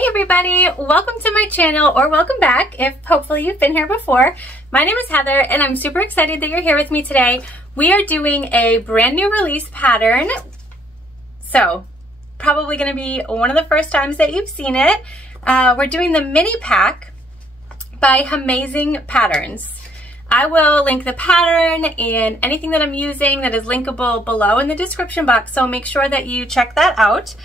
Hey everybody, welcome to my channel, or welcome back if hopefully you've been here before. My name is Heather and I'm super excited that you're here with me today. We are doing a brand new release pattern, so probably going to be one of the first times that you've seen it. We're doing the mini pack by Hemazing Patterns. I will link the pattern and anything that I'm using that is linkable below in the description box, so make sure that you check that out.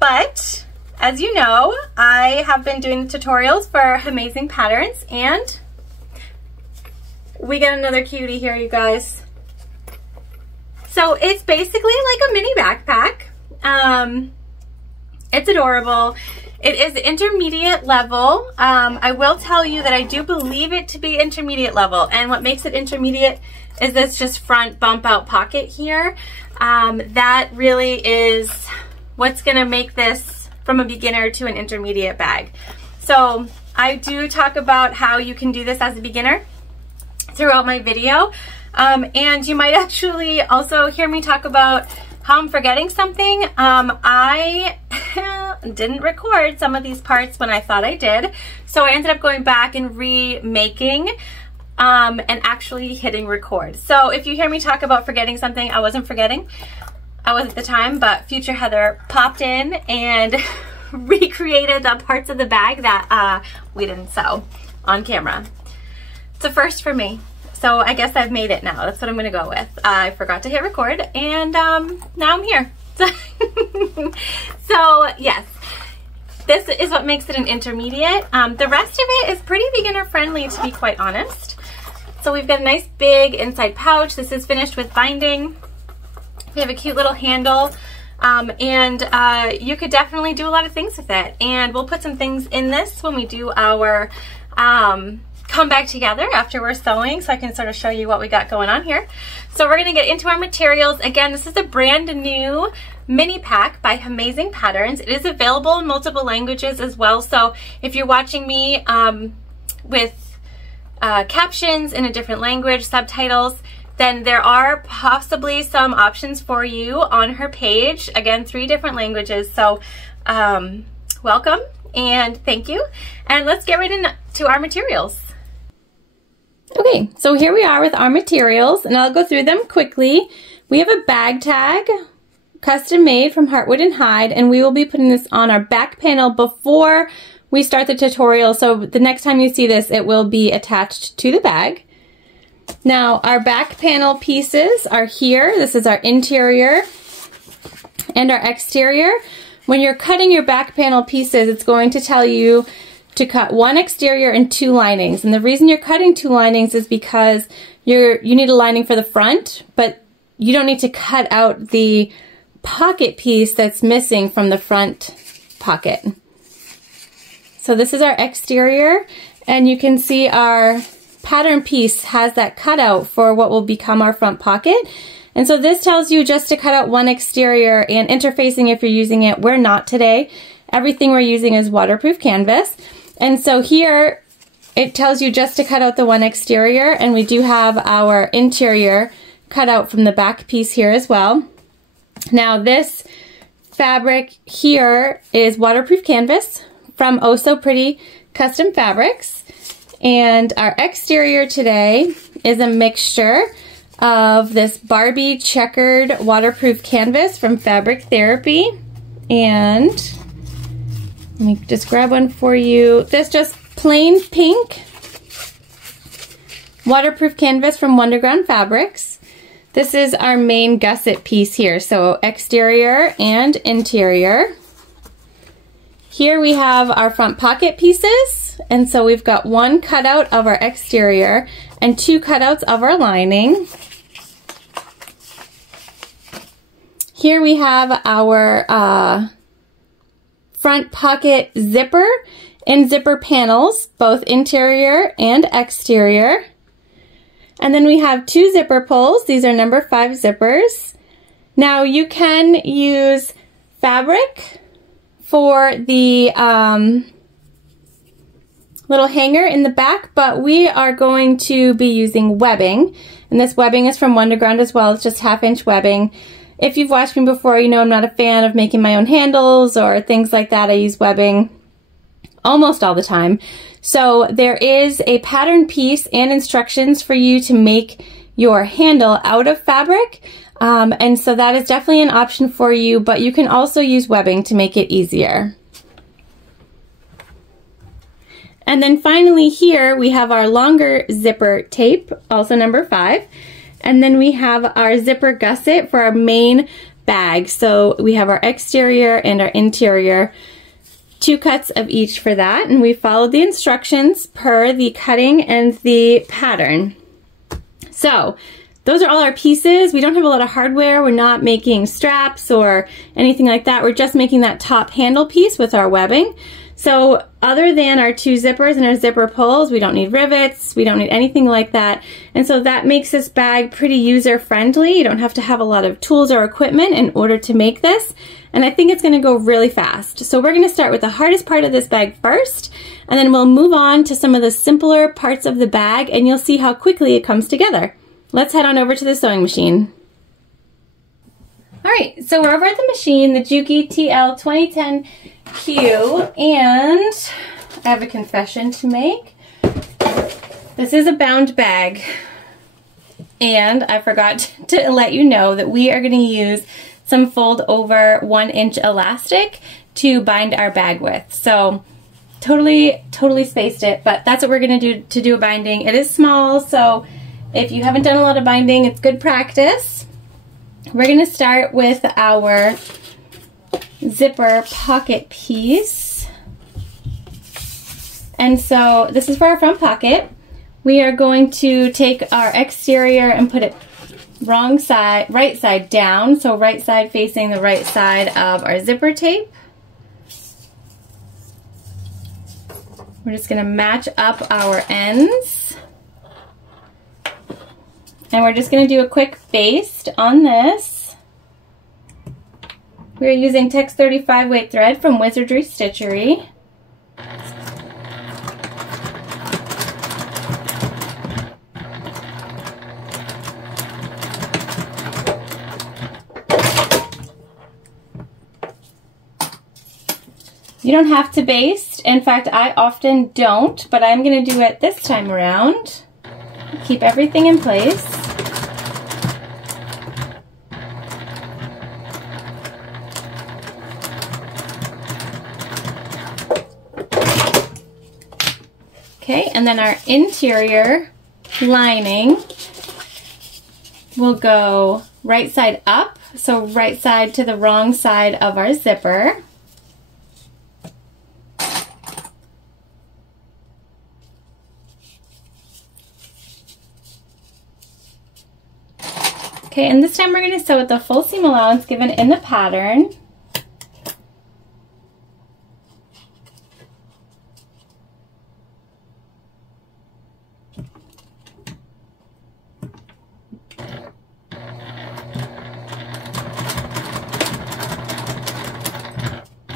But as you know, I have been doing the tutorials for Hemazing Patterns, and we got another cutie here, you guys. So it's basically like a mini backpack. It's adorable. It is intermediate level. I will tell you that I do believe it to be intermediate level, and what makes it intermediate is this just front bump out pocket here. That really is what's gonna make this from a beginner to an intermediate bag. So I do talk about how you can do this as a beginner throughout my video. And you might actually also hear me talk about how I'm forgetting something. I didn't record some of these parts when I thought I did. So I ended up going back and remaking and actually hitting record. So if you hear me talk about forgetting something, I wasn't forgetting. I was at the time, but future Heather popped in and recreated the parts of the bag that we didn't sew on camera. It's a first for me, so I guess I've made it now. That's what I'm gonna go with. I forgot to hit record, and now I'm here. So yes, this is what makes it an intermediate. The rest of it is pretty beginner friendly, to be quite honest. So we've got a nice big inside pouch. This is finished with binding. We have a cute little handle, and you could definitely do a lot of things with it. And we'll put some things in this when we do our come back together after we're sewing, so I can sort of show you what we got going on here. So we're gonna get into our materials. Again, this is a brand new mini pack by Hemazing Patterns. It is available in multiple languages as well, so if you're watching me with captions in a different language, subtitles, then there are possibly some options for you on her page. Again, 3 different languages. So welcome and thank you. And let's get right into our materials. Okay, so here we are with our materials, and I'll go through them quickly. We have a bag tag, custom made from Heartwood and Hide, and we will be putting this on our back panel before we start the tutorial. So the next time you see this, it will be attached to the bag. Now, our back panel pieces are here. This is our interior and our exterior. When you're cutting your back panel pieces, it's going to tell you to cut 1 exterior and 2 linings. And the reason you're cutting 2 linings is because you need a lining for the front, but you don't need to cut out the pocket piece that's missing from the front pocket. So this is our exterior, and you can see our pattern piece has that cutout for what will become our front pocket. And so this tells you just to cut out 1 exterior, and interfacing if you're using it. We're not today. Everything we're using is waterproof canvas. And so here it tells you just to cut out the 1 exterior, and we do have our interior cut out from the back piece here as well. Now this fabric here is waterproof canvas from Oh So Pretty Custom Fabrics. And our exterior today is a mixture of this Barbie checkered waterproof canvas from Fabric Therapy. And let me just grab one for you. This just plain pink waterproof canvas from Wonderground Fabrics. This is our main gusset piece here. So exterior and interior. Here we have our front pocket pieces, and so we've got 1 cutout of our exterior and 2 cutouts of our lining. Here we have our front pocket zipper and zipper panels, both interior and exterior. And then we have 2 zipper pulls. These are number 5 zippers. Now you can use fabric for the little hanger in the back, but we are going to be using webbing, and this webbing is from Wonderground as well. It's just 1/2" webbing. If If you've watched me before, you know I'm not a fan of making my own handles or things like that. I use webbing. almost all the time. So there is a pattern piece and instructions for you to make your handle out of fabric. And so that is definitely an option for you, but you can also use webbing to make it easier. And then finally here we have our longer zipper tape, also number 5. And then we have our zipper gusset for our main bag. So we have our exterior and our interior, 2 cuts of each for that. And we followed the instructions per the cutting and the pattern. So those are all our pieces. We don't have a lot of hardware. We're not making straps or anything like that. We're just making that top handle piece with our webbing. So other than our 2 zippers and our zipper pulls, we don't need rivets, we don't need anything like that. And so that makes this bag pretty user-friendly. You don't have to have a lot of tools or equipment in order to make this. And I think it's gonna go really fast. So we're gonna start with the hardest part of this bag first, and then we'll move on to some of the simpler parts of the bag, and you'll see how quickly it comes together. Let's head on over to the sewing machine. All right, so we're over at the machine, the Juki TL 2010Q, and I have a confession to make. This is a bound bag, and I forgot to let you know that we are going to use some fold over 1-inch elastic to bind our bag with. So totally spaced it, but that's what we're going to do a binding. It is small, so if you haven't done a lot of binding, it's good practice. We're going to start with our zipper pocket piece. And so this is for our front pocket. We are going to take our exterior and put it right side down. So right side facing the right side of our zipper tape. We're just going to match up our ends. And we're just going to do a quick baste on this. We're using Tex 35 weight thread from Wizardry Stitchery. You don't have to baste. In fact, I often don't, but I'm going to do it this time around. Keep everything in place. Okay, and then our interior lining will go right side up, so right side to the wrong side of our zipper. Okay, and this time we're going to sew with the full seam allowance given in the pattern.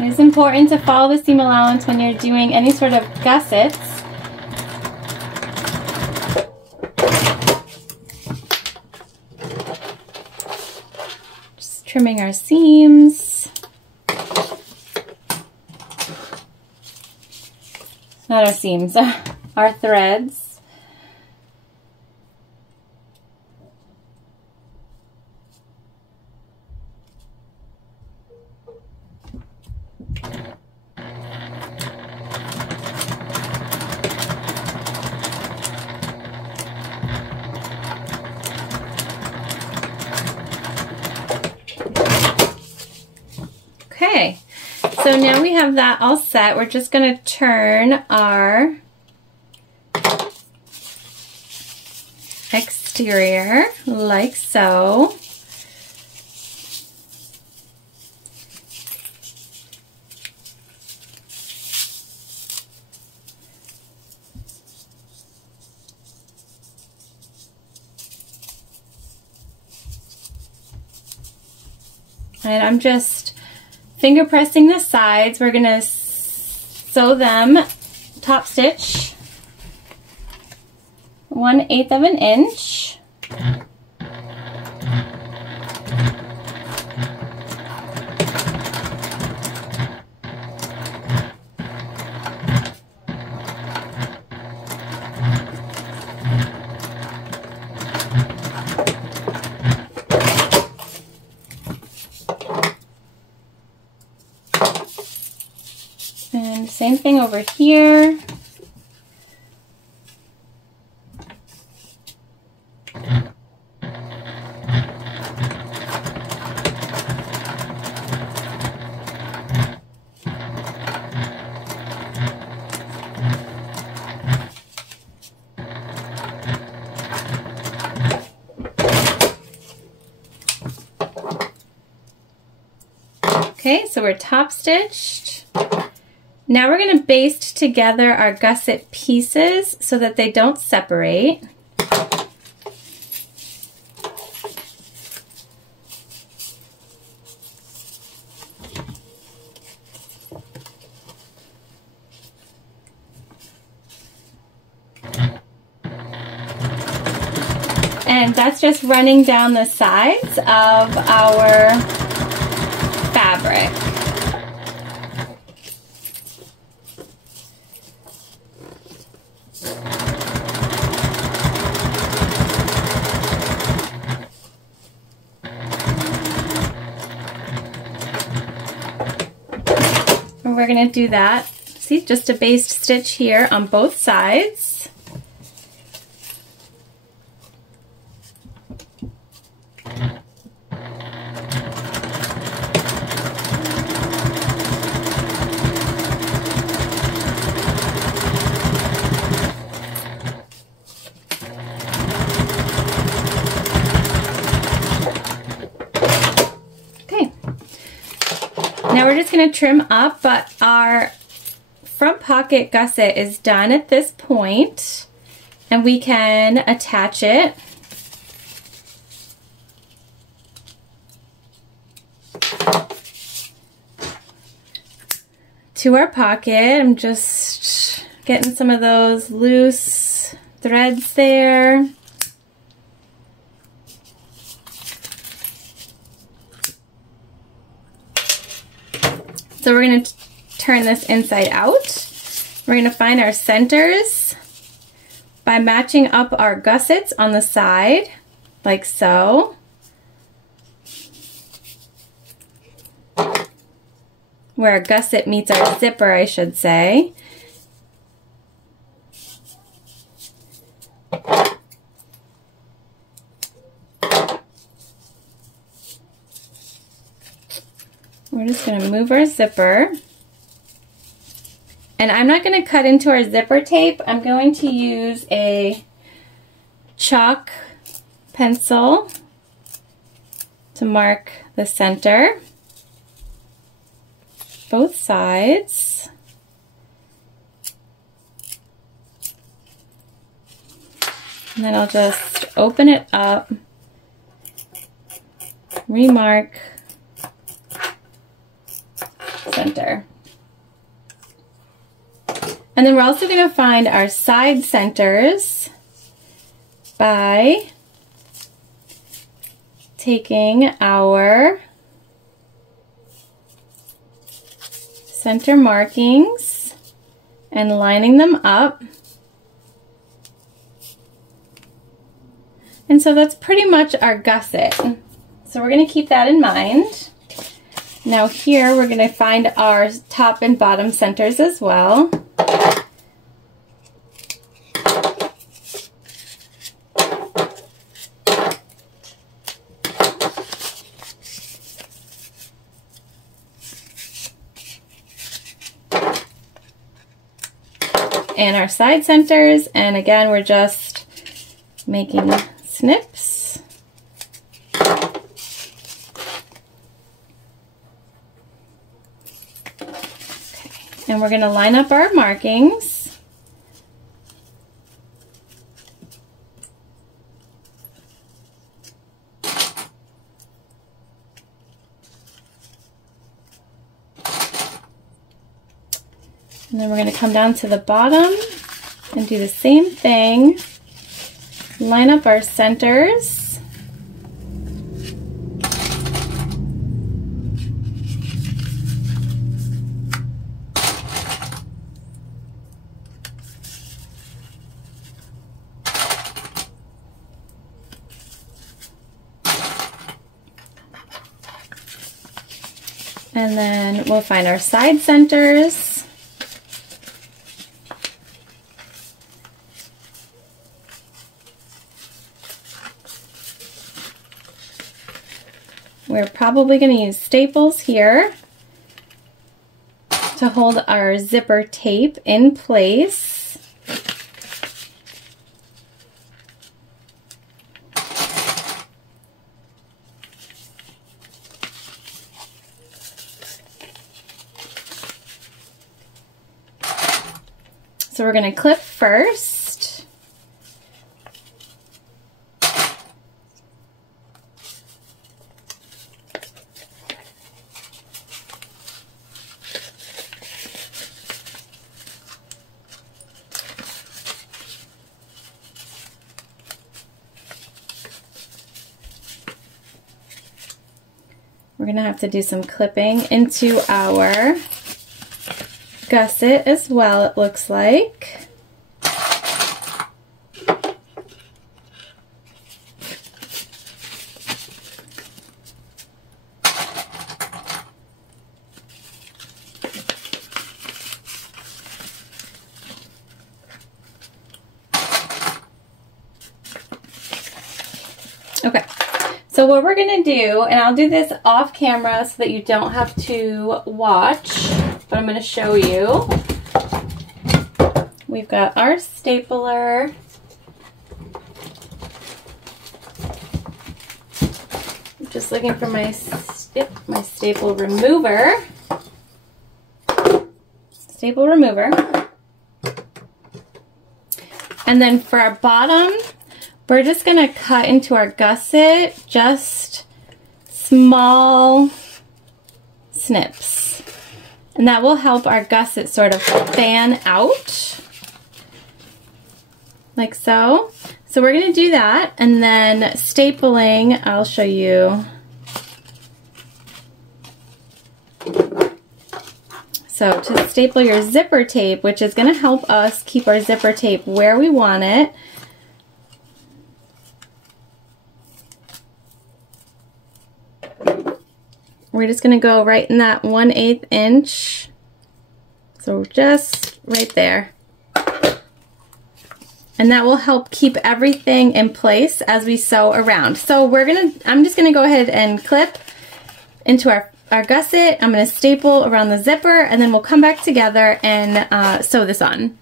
It is important to follow the seam allowance when you're doing any sort of gussets. Just trimming our seams. Not our seams, our threads. Okay, so now we have that all set. We're just going to turn our exterior like so. And I'm just finger pressing the sides. We're gonna sew them top stitch 1/8 of an inch. And same thing over here. Okay, so we're top stitched. Now we're going to baste together our gusset pieces so that they don't separate. And that's just running down the sides of our fabric. And we're going to do that. See, just a baste stitch here on both sides. Now we're just going to trim up, but our front pocket gusset is done at this point, and we can attach it. To our pocket. I'm just getting some of those loose threads there. So we're going to turn this inside out. We're going to find our centers by matching up our gussets on the side, like so. Where our gusset meets our zipper, I should say. We're just going to move our zipper. And I'm not going to cut into our zipper tape. I'm going to use a chalk pencil to mark the center, both sides. And then I'll just open it up, remark center. And then we're also going to find our side centers by taking our center markings and lining them up. And so that's pretty much our gusset. So we're going to keep that in mind. Now here we're going to find our top and bottom centers as well. And our side centers, and again we're just making snips. Okay. And we're going to line up our markings. And then we're going to come down to the bottom and do the same thing. Line up our centers. And then we'll find our side centers. We're probably going to use staples here to hold our zipper tape in place. So we're going to clip first. We're going to have to do some clipping into our gusset as well, it looks like. Okay. So what we're going to do, and I'll do this off camera so that you don't have to watch, but I'm going to show you. We've got our stapler. I'm just looking for my staple remover. Staple remover. And then for our bottom, we're just going to cut into our gusset just small snips. And that will help our gusset sort of fan out, like so. So we're going to do that, and then stapling, I'll show you. So to staple your zipper tape, which is going to help us keep our zipper tape where we want it, we're just going to go right in that 1/8 inch. So just right there. And that will help keep everything in place as we sew around. So I'm just going to go ahead and clip into our gusset. I'm going to staple around the zipper, and then we'll come back together and sew this on.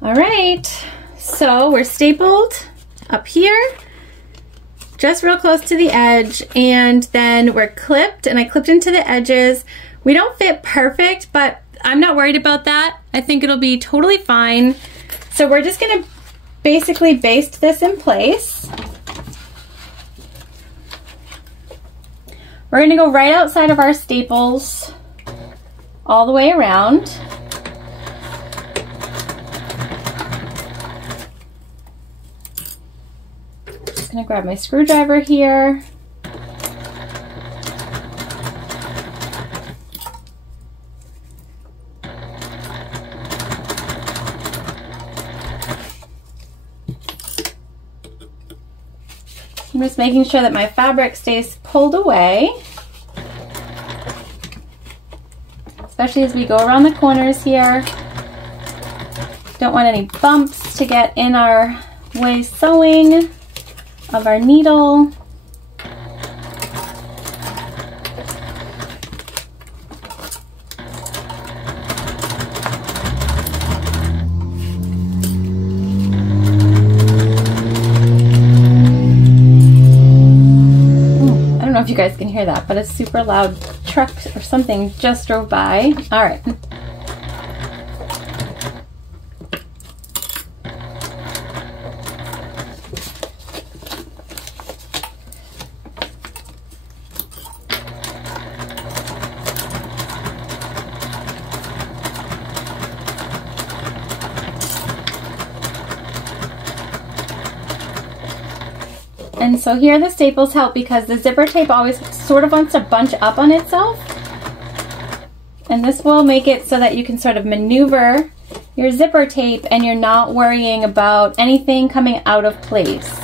All right, so we're stapled up here, just real close to the edge, and then we're clipped, and I clipped into the edges. We don't fit perfect, but I'm not worried about that. I think it'll be totally fine. So we're just gonna basically baste this in place. We're gonna go right outside of our staples all the way around. Just gonna grab my screwdriver here. I'm just making sure that my fabric stays pulled away, especially as we go around the corners here. Don't want any bumps to get in our way sewing of our needle. I don't know if you guys can hear that, but a super loud truck or something just drove by. All right. And so here the staples help because the zipper tape always sort of wants to bunch up on itself. And this will make it so that you can sort of maneuver your zipper tape and you're not worrying about anything coming out of place.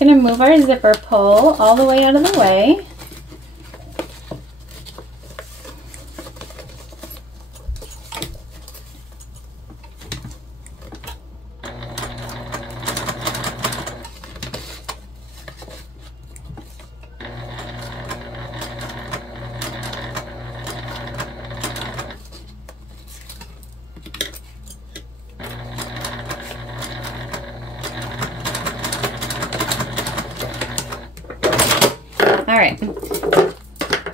gonna move our zipper pull all the way out of the way.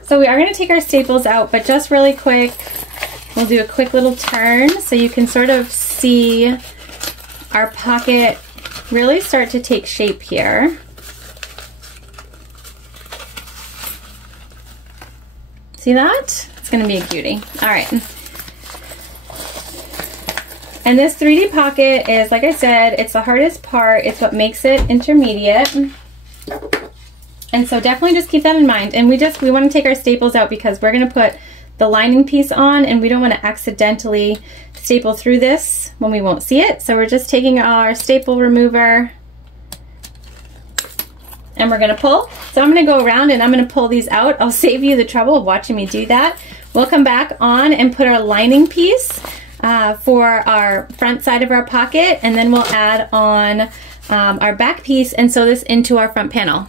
So we are going to take our staples out, but just really quick, we'll do a quick little turn so you can sort of see our pocket really start to take shape here. See that? It's going to be a cutie. All right. And this 3D pocket is, like I said, it's the hardest part. It's what makes it intermediate. And so definitely just keep that in mind. And we want to take our staples out because we're going to put the lining piece on, and we don't want to accidentally staple through this when we won't see it. So we're just taking our staple remover and we're going to pull. So I'm going to go around and I'm going to pull these out. I'll save you the trouble of watching me do that. We'll come back on and put our lining piece for our front side of our pocket, and then we'll add on our back piece and sew this into our front panel.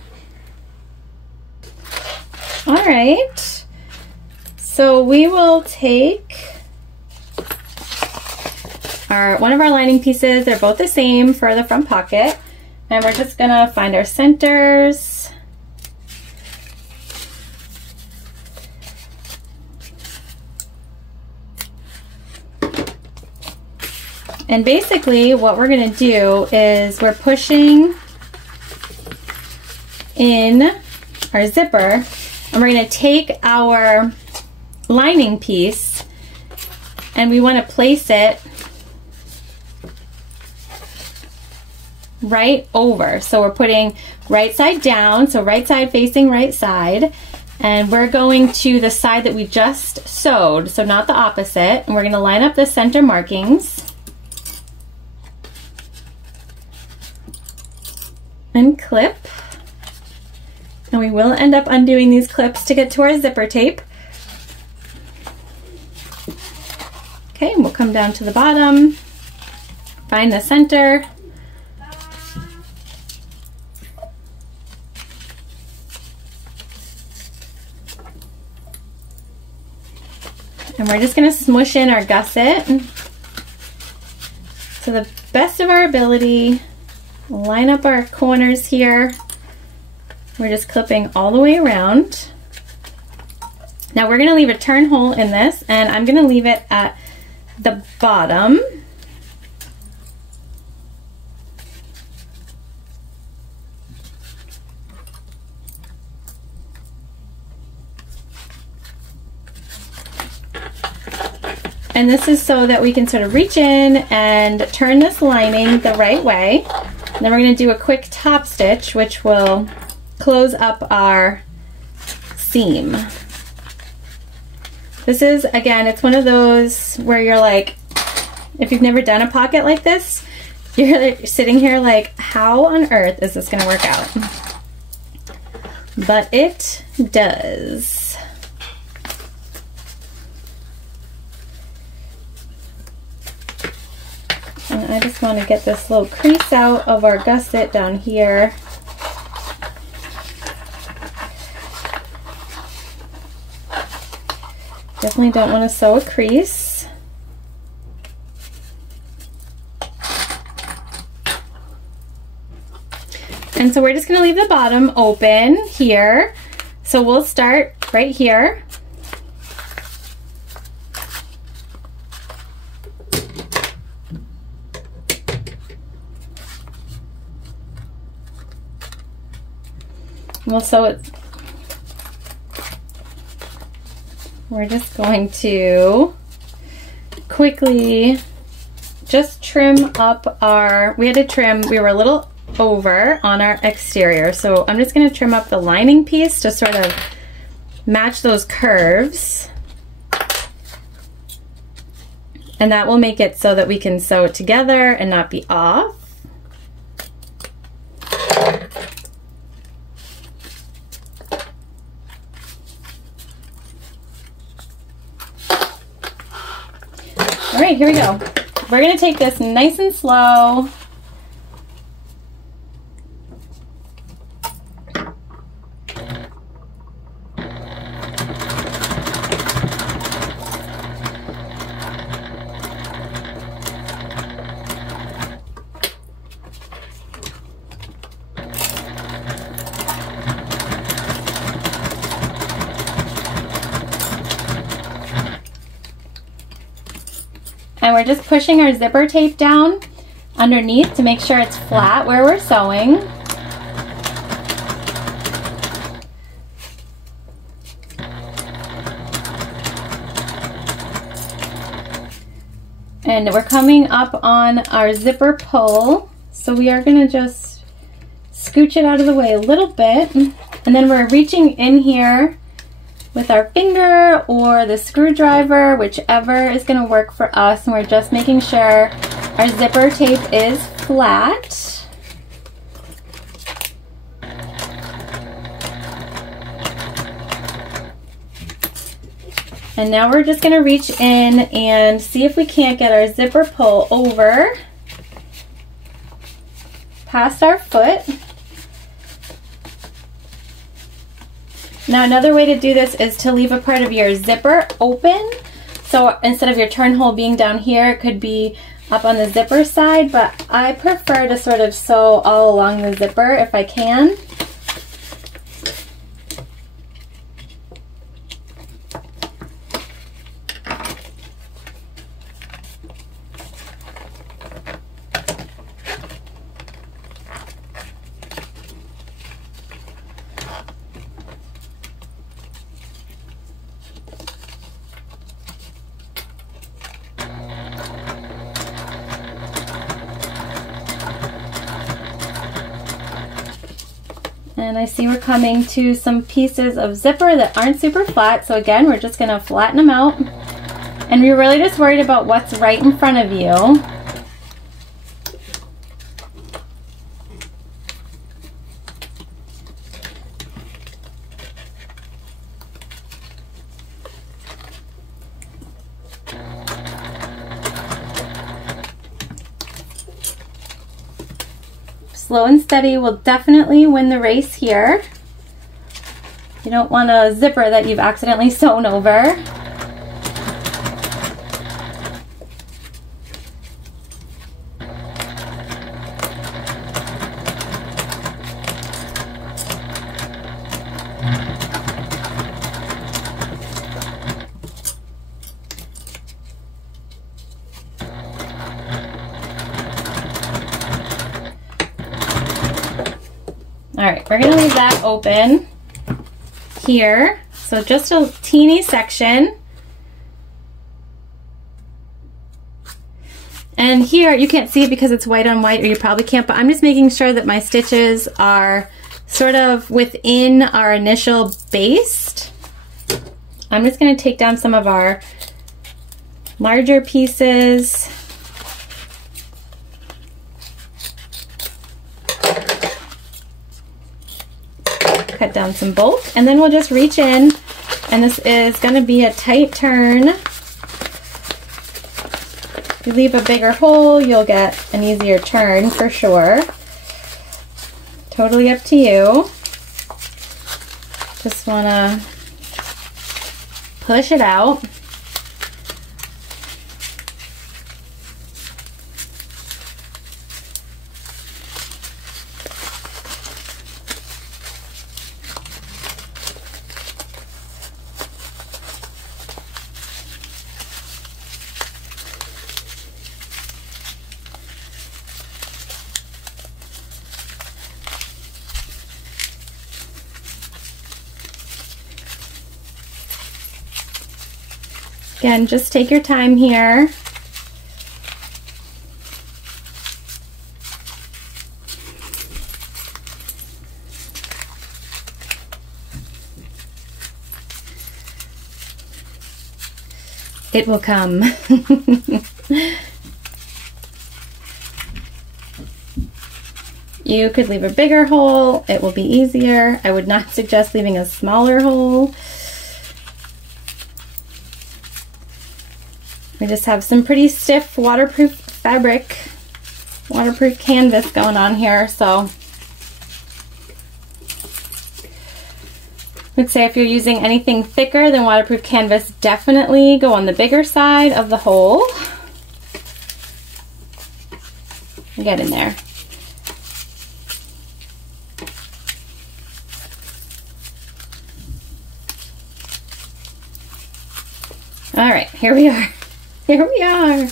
All right, so we will take one of our lining pieces. They're both the same for the front pocket, and we're just gonna find our centers. And basically what we're gonna do is we're pushing in our zipper, and we're going to take our lining piece and we want to place it right over. So we're putting right side down, so right side facing right side, and we're going to the side that we just sewed, so not the opposite, and we're going to line up the center markings and clip. And we will end up undoing these clips to get to our zipper tape. Okay, and we'll come down to the bottom, find the center, and we're just going to smush in our gusset to the best of our ability. Line up our corners here. We're just clipping all the way around. Now we're going to leave a turn hole in this, and I'm going to leave it at the bottom. And this is so that we can sort of reach in and turn this lining the right way. And then we're going to do a quick top stitch, which will close up our seam. This is, again, it's one of those where you're like, if you've never done a pocket like this, you're like sitting here like, how on earth is this going to work out? But it does. And I just want to get this little crease out of our gusset down here. Definitely don't want to sew a crease. And so we're just going to leave the bottom open here. So we'll start right here. We'll sew it. We're just going to quickly just trim up our, we had to trim, we were a little over on our exterior. So I'm just going to trim up the lining piece to sort of match those curves. And that will make it so that we can sew it together and not be off. right, here we go. We're gonna take this nice and slow. And we're just pushing our zipper tape down underneath to make sure it's flat where we're sewing. And we're coming up on our zipper pull, so we are going to just scooch it out of the way a little bit, and then we're reaching in here with our finger or the screwdriver, whichever is going to work for us, and we're just making sure our zipper tape is flat. And now we're just going to reach in and see if we can't get our zipper pull over past our foot. Now another way to do this is to leave a part of your zipper open. So instead of your turn hole being down here, it could be up on the zipper side, but I prefer to sort of sew all along the zipper if I can. And I see we're coming to some pieces of zipper that aren't super flat. So again, we're just gonna flatten them out. And we're really just worried about what's right in front of you. Slow and steady will definitely win the race here. You don't want a zipper that you've accidentally sewn over. All right, we're gonna leave that open here. So just a teeny section. And here, you can't see it because it's white on white, or you probably can't, but I'm just making sure that my stitches are sort of within our initial baste. I'm just gonna take down some of our larger pieces. Cut down some bulk, and then we'll just reach in, and this is going to be a tight turn. If you leave a bigger hole, you'll get an easier turn for sure. Totally up to you. Just want to push it out. Again, just take your time here. It will come. You could leave a bigger hole. It will be easier. I would not suggest leaving a smaller hole. We just have some pretty stiff waterproof fabric, waterproof canvas going on here, so I would say if you're using anything thicker than waterproof canvas, definitely go on the bigger side of the hole. Get in there. All right, here we are. Here we are.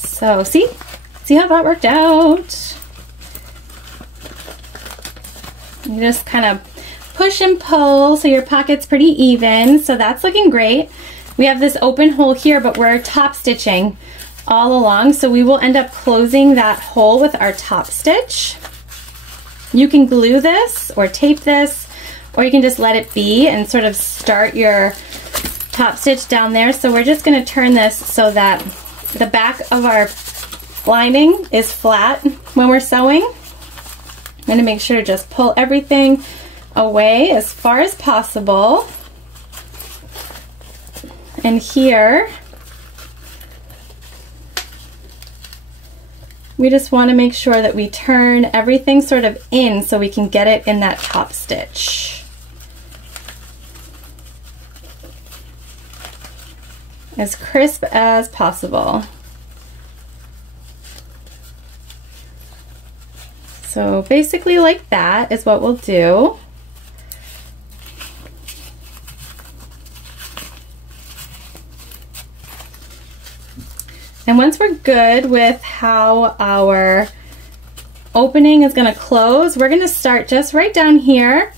So see how that worked out? You just kind of push and pull so your pocket's pretty even. So that's looking great. We have this open hole here, but we're top stitching all along. So we will end up closing that hole with our top stitch. You can glue this or tape this, or you can just let it be and sort of start your top stitch down there. So we're just going to turn this so that the back of our lining is flat when we're sewing. I'm going to make sure to just pull everything away as far as possible. And here, we just want to make sure that we turn everything sort of in so we can get it in that top stitch. As crisp as possible. So basically like that is what we'll do. And once we're good with how our opening is going to close, we're going to start just right down here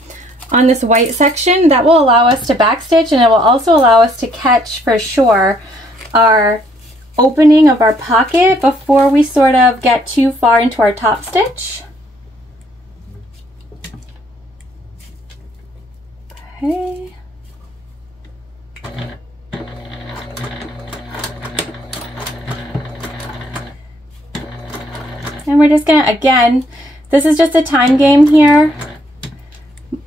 on this white section. That will allow us to backstitch, and it will also allow us to catch for sure our opening of our pocket before we sort of get too far into our top stitch. Okay. And we're just gonna, again, this is just a time game here.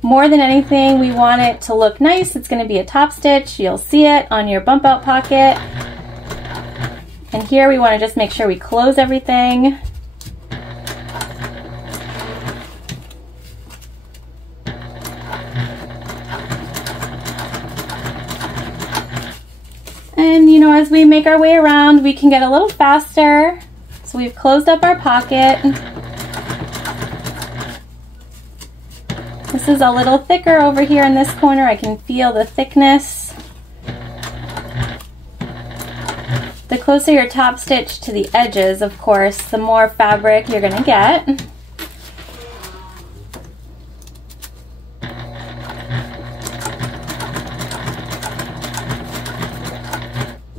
More than anything, we want it to look nice. It's gonna be a top stitch. You'll see it on your bump out pocket. And here we wanna just make sure we close everything. And you know, as we make our way around, we can get a little faster. So we've closed up our pocket. This is a little thicker over here in this corner. I can feel the thickness. The closer your top stitch to the edges, of course, the more fabric you're gonna get.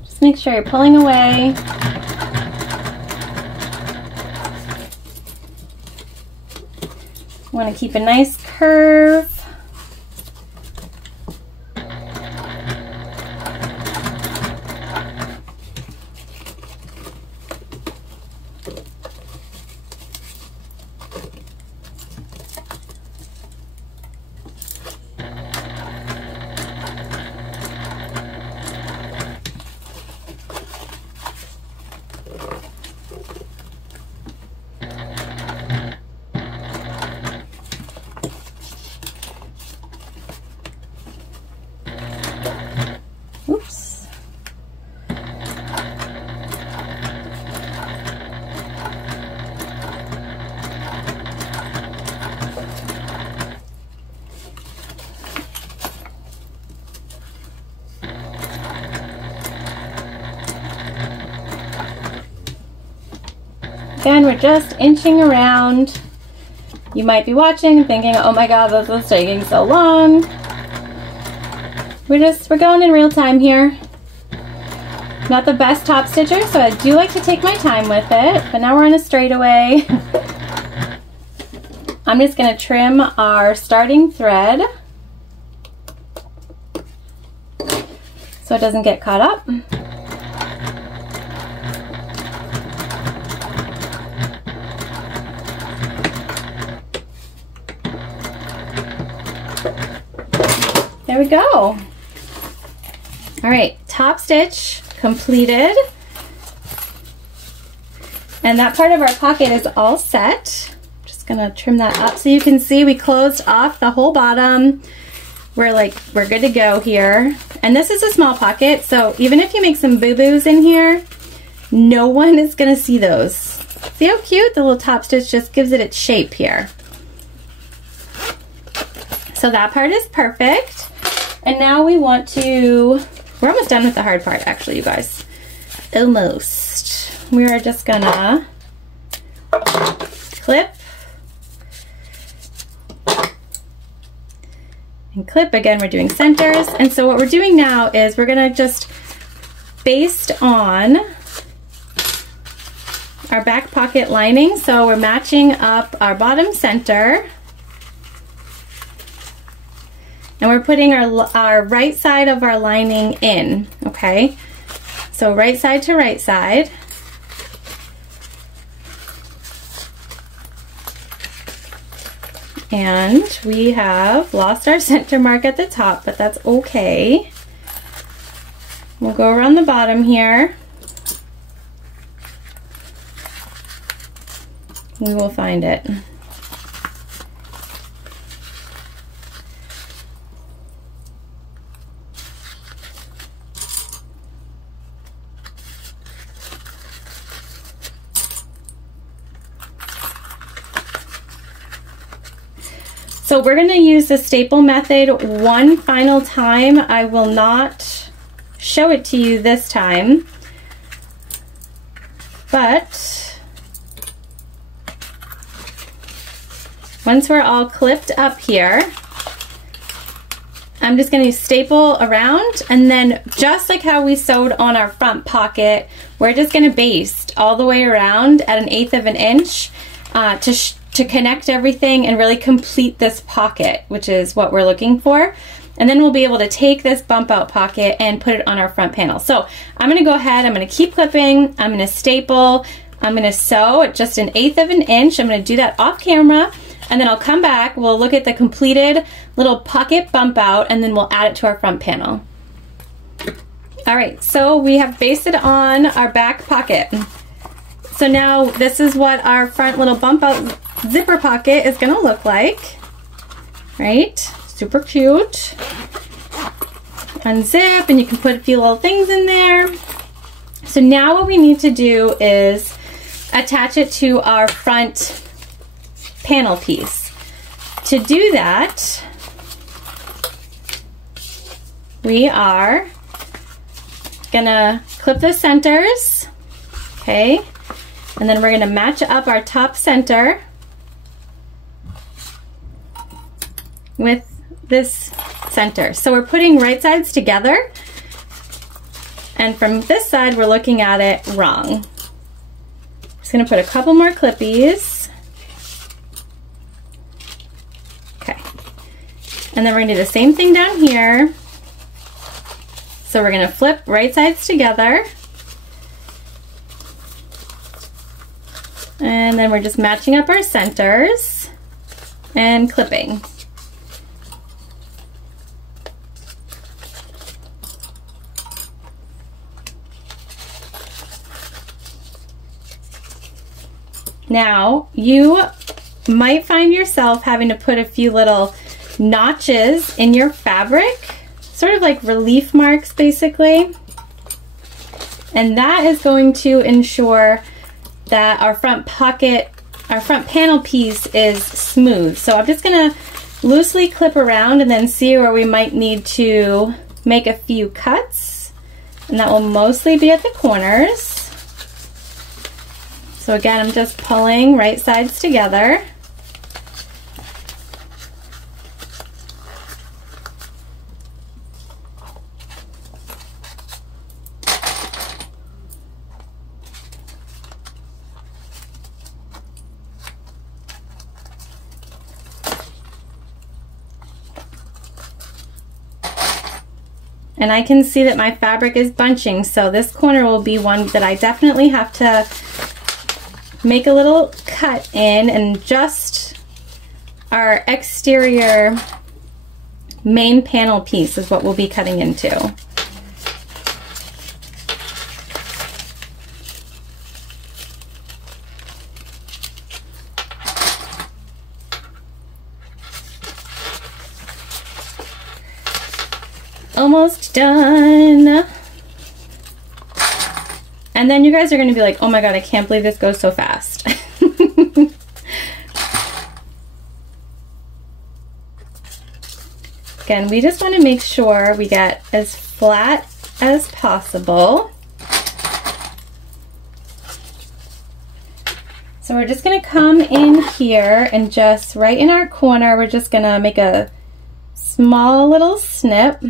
Just make sure you're pulling away. You want to keep a nice curve. Oops. Again, we're just inching around. You might be watching and thinking, oh my god, this is taking so long. We're going in real time here. Not the best top stitcher, so I do like to take my time with it, but now we're on a straightaway. I'm just gonna trim our starting thread so it doesn't get caught up. There we go. All right, top stitch completed. And that part of our pocket is all set. Just gonna trim that up so you can see we closed off the whole bottom. We're good to go here. And this is a small pocket, so even if you make some boo-boos in here, no one is gonna see those. See how cute? The little top stitch just gives it its shape here. So that part is perfect. And now we want to, we're almost done with the hard part actually, you guys. Almost. We are just gonna clip and clip. Again, we're doing centers. And so what we're doing now is we're gonna just, based on our back pocket lining, so we're matching up our bottom center, and we're putting our right side of our lining in, okay? So right side to right side. And we have lost our center mark at the top, but that's okay. We'll go around the bottom here. We will find it. So we're going to use the staple method one final time. I will not show it to you this time, but once we're all clipped up here, I'm just going to staple around, and then just like how we sewed on our front pocket, we're just going to baste all the way around at 1/8 of an inch to connect everything and really complete this pocket, which is what we're looking for. And then we'll be able to take this bump out pocket and put it on our front panel. So I'm gonna go ahead, I'm gonna keep clipping, I'm gonna staple, I'm gonna sew at just 1/8 of an inch. I'm gonna do that off camera, and then I'll come back, we'll look at the completed little pocket bump out, and then we'll add it to our front panel. All right, so we have basted on our back pocket. So now this is what our front little bump out zipper pocket is gonna look like, right? Super cute. Unzip, and you can put a few little things in there. So now what we need to do is attach it to our front panel piece. To do that, we are gonna clip the centers, okay? And then we're gonna match up our top center with this center. So we're putting right sides together, and from this side we're looking at it wrong. Just gonna put a couple more clippies. Okay. And then we're gonna do the same thing down here. So we're gonna flip right sides together. And then we're just matching up our centers and clipping. Now, you might find yourself having to put a few little notches in your fabric, sort of like relief marks basically. And that is going to ensure that our front pocket, our front panel piece is smooth. So I'm just gonna loosely clip around and then see where we might need to make a few cuts. And that will mostly be at the corners. So again, I'm just pulling right sides together. And I can see that my fabric is bunching, so this corner will be one that I definitely have to make a little cut in, and just our exterior main panel piece is what we'll be cutting into. Almost done. And then you guys are going to be like, oh my god, I can't believe this goes so fast. Again, we just want to make sure we get as flat as possible. So we're just going to come in here and just right in our corner, we're just going to make a small little snip.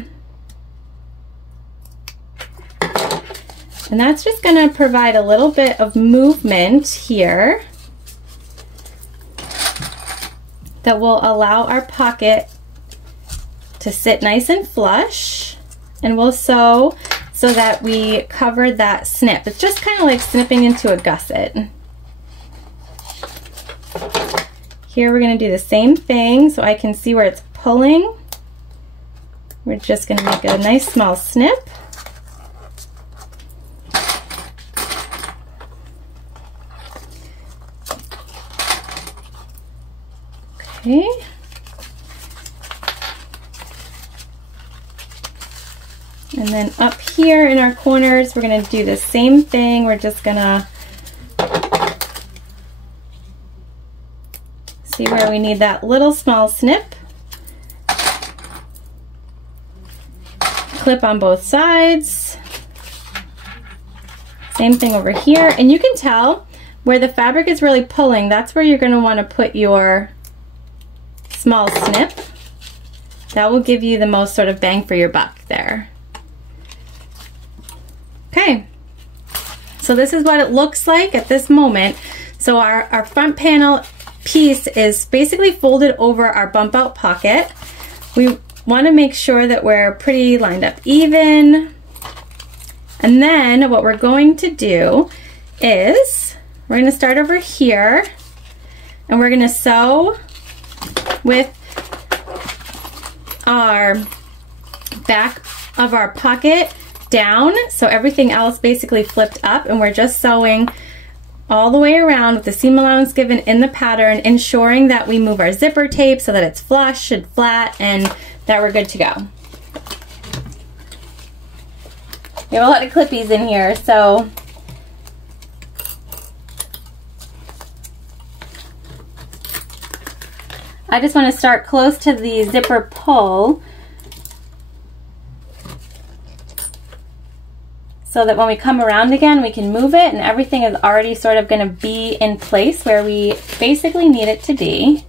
And that's just going to provide a little bit of movement here that will allow our pocket to sit nice and flush, and we'll sew so that we cover that snip. It's just kind of like snipping into a gusset. Here we're going to do the same thing so I can see where it's pulling. We're just going to make a nice small snip. Okay. And then up here in our corners, we're going to do the same thing. We're just going to see where we need that little small snip. Clip on both sides. Same thing over here. And you can tell where the fabric is really pulling, that's where you're going to want to put your small snip. That will give you the most sort of bang for your buck there. Okay, so this is what it looks like at this moment. So our front panel piece is basically folded over our bump out pocket. We want to make sure that we're pretty lined up even. And then what we're going to do is we're going to start over here and we're going to sew with our back of our pocket down, so everything else basically flipped up, and we're just sewing all the way around with the seam allowance given in the pattern, ensuring that we move our zipper tape so that it's flush and flat and that we're good to go. We have a lot of clippies in here, so I just want to start close to the zipper pull so that when we come around again, we can move it and everything is already sort of going to be in place where we basically need it to be.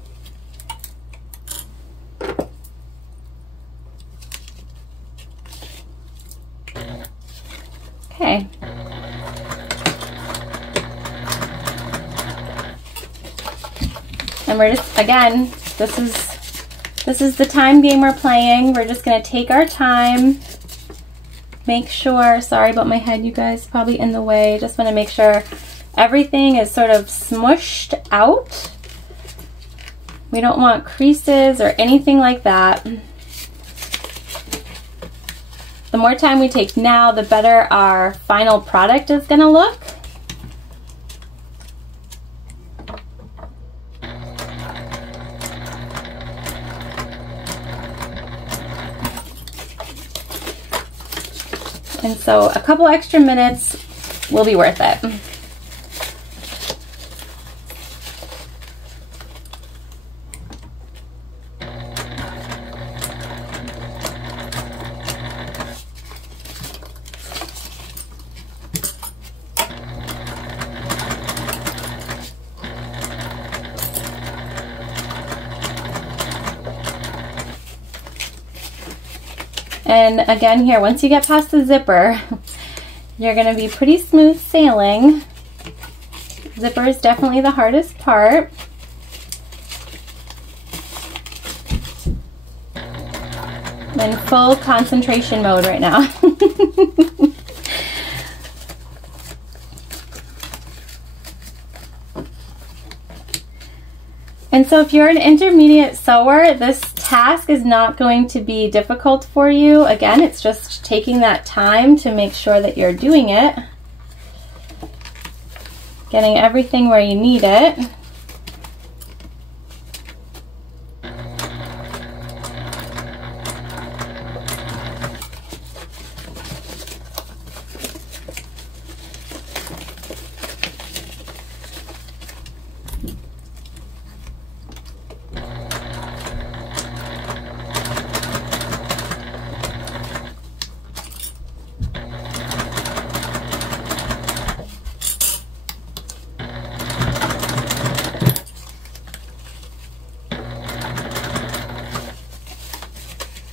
Okay. And we're just, again, this is the time game we're playing. We're just going to take our time. Make sure, sorry about my head, you guys, probably in the way. Just want to make sure everything is sort of smushed out. We don't want creases or anything like that. The more time we take now, the better our final product is going to look. And so a couple extra minutes will be worth it. And again here, once you get past the zipper, you're going to be pretty smooth sailing. Zipper is definitely the hardest part. I'm in full concentration mode right now. And so if you're an intermediate sewer, this task is not going to be difficult for you. Again, it's just taking that time to make sure that you're doing it. Getting everything where you need it.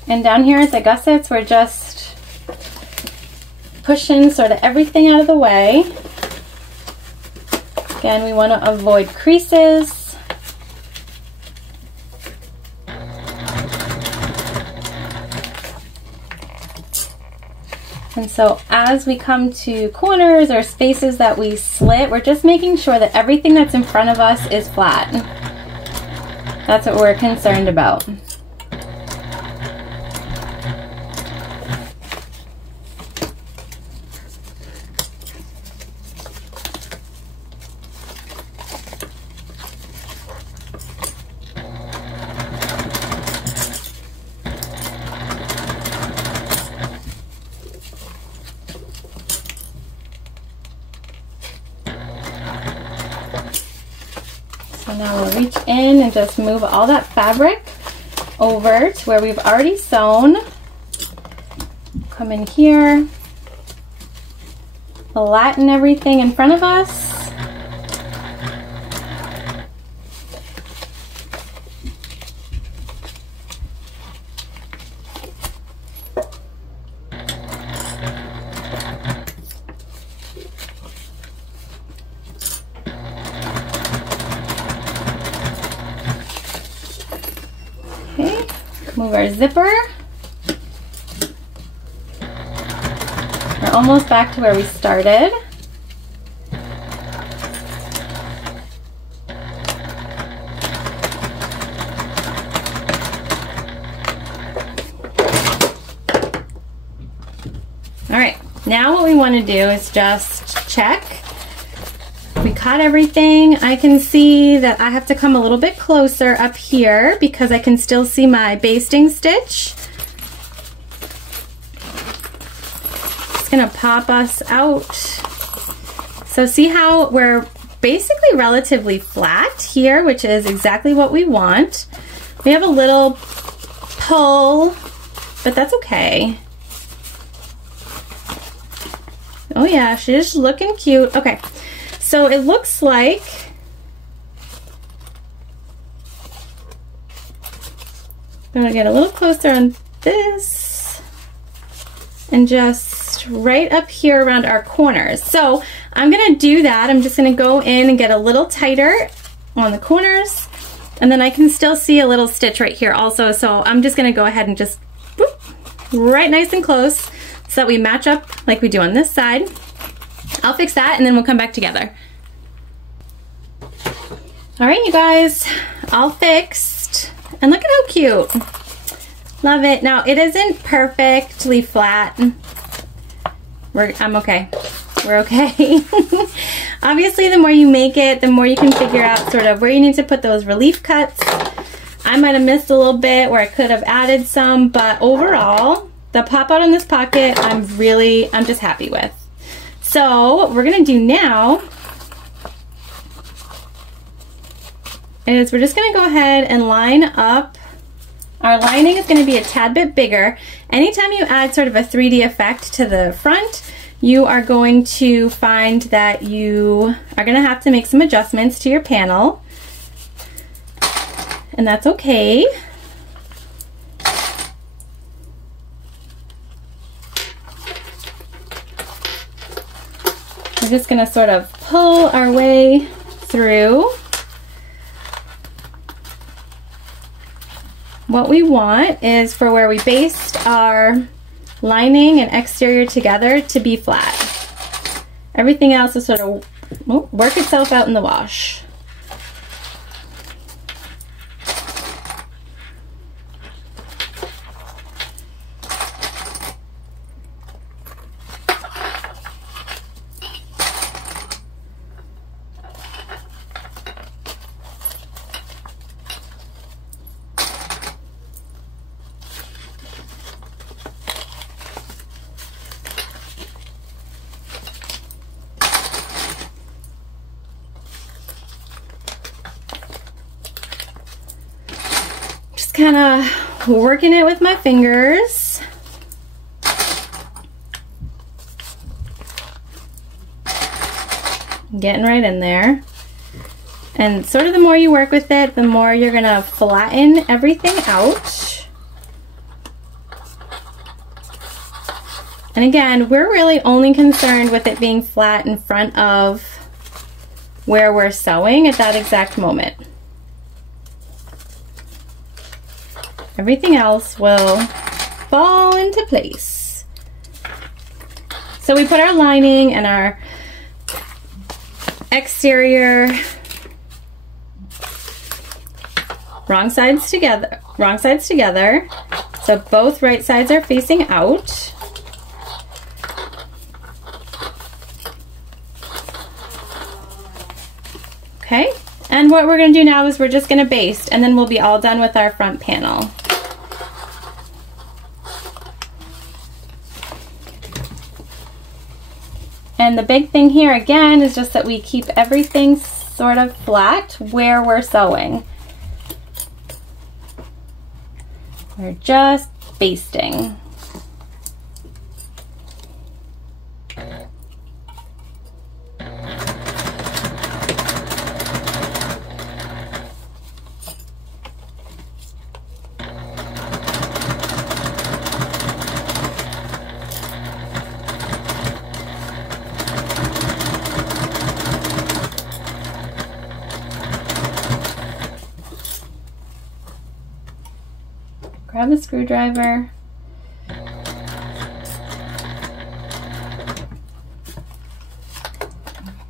And down here at the gussets, we're just pushing sort of everything out of the way. Again, we want to avoid creases. And so as we come to corners or spaces that we slit, we're just making sure that everything that's in front of us is flat. That's what we're concerned about. So now we'll reach in and just move all that fabric over to where we've already sewn. Come in here, flatten everything in front of us. Move our zipper. We're almost back to where we started. All right, now what we want to do is just check. We cut everything. I can see that I have to come a little bit closer up here because I can still see my basting stitch. It's gonna pop us out. So see how we're basically relatively flat here, which is exactly what we want. We have a little pull, but that's okay. Oh yeah, she's looking cute. Okay. So it looks like I'm gonna get a little closer on this and just right up here around our corners. So I'm gonna do that. I'm just gonna go in and get a little tighter on the corners, and then I can still see a little stitch right here also. So I'm just gonna go ahead and just whoop, right nice and close so that we match up like we do on this side. I'll fix that and then we'll come back together. All right, you guys, all fixed. And look at how cute. Love it. Now, it isn't perfectly flat. I'm okay. We're okay. Obviously, the more you make it, the more you can figure out sort of where you need to put those relief cuts. I might have missed a little bit where I could have added some, but overall, the pop out in this pocket, I'm just happy with. So what we're gonna do now is we're just gonna go ahead and line up. Our lining is gonna be a tad bit bigger. Anytime you add sort of a 3D effect to the front, you are going to find that you are gonna have to make some adjustments to your panel. And that's okay. We're just gonna sort of pull our way through. What we want is for where we based our lining and exterior together to be flat. Everything else is sort of work itself out in the wash. just kind of working it with my fingers. Getting right in there. And sort of the more you work with it, the more you're gonna flatten everything out. And again, we're really only concerned with it being flat in front of where we're sewing at that exact moment. Everything else will fall into place. So we put our lining and our exterior wrong sides together. So both right sides are facing out. Okay, and what we're going to do now is we're just going to baste, and then we'll be all done with our front panel. And the big thing here again is just that we keep everything sort of flat where we're sewing. We're just basting. Grab the screwdriver.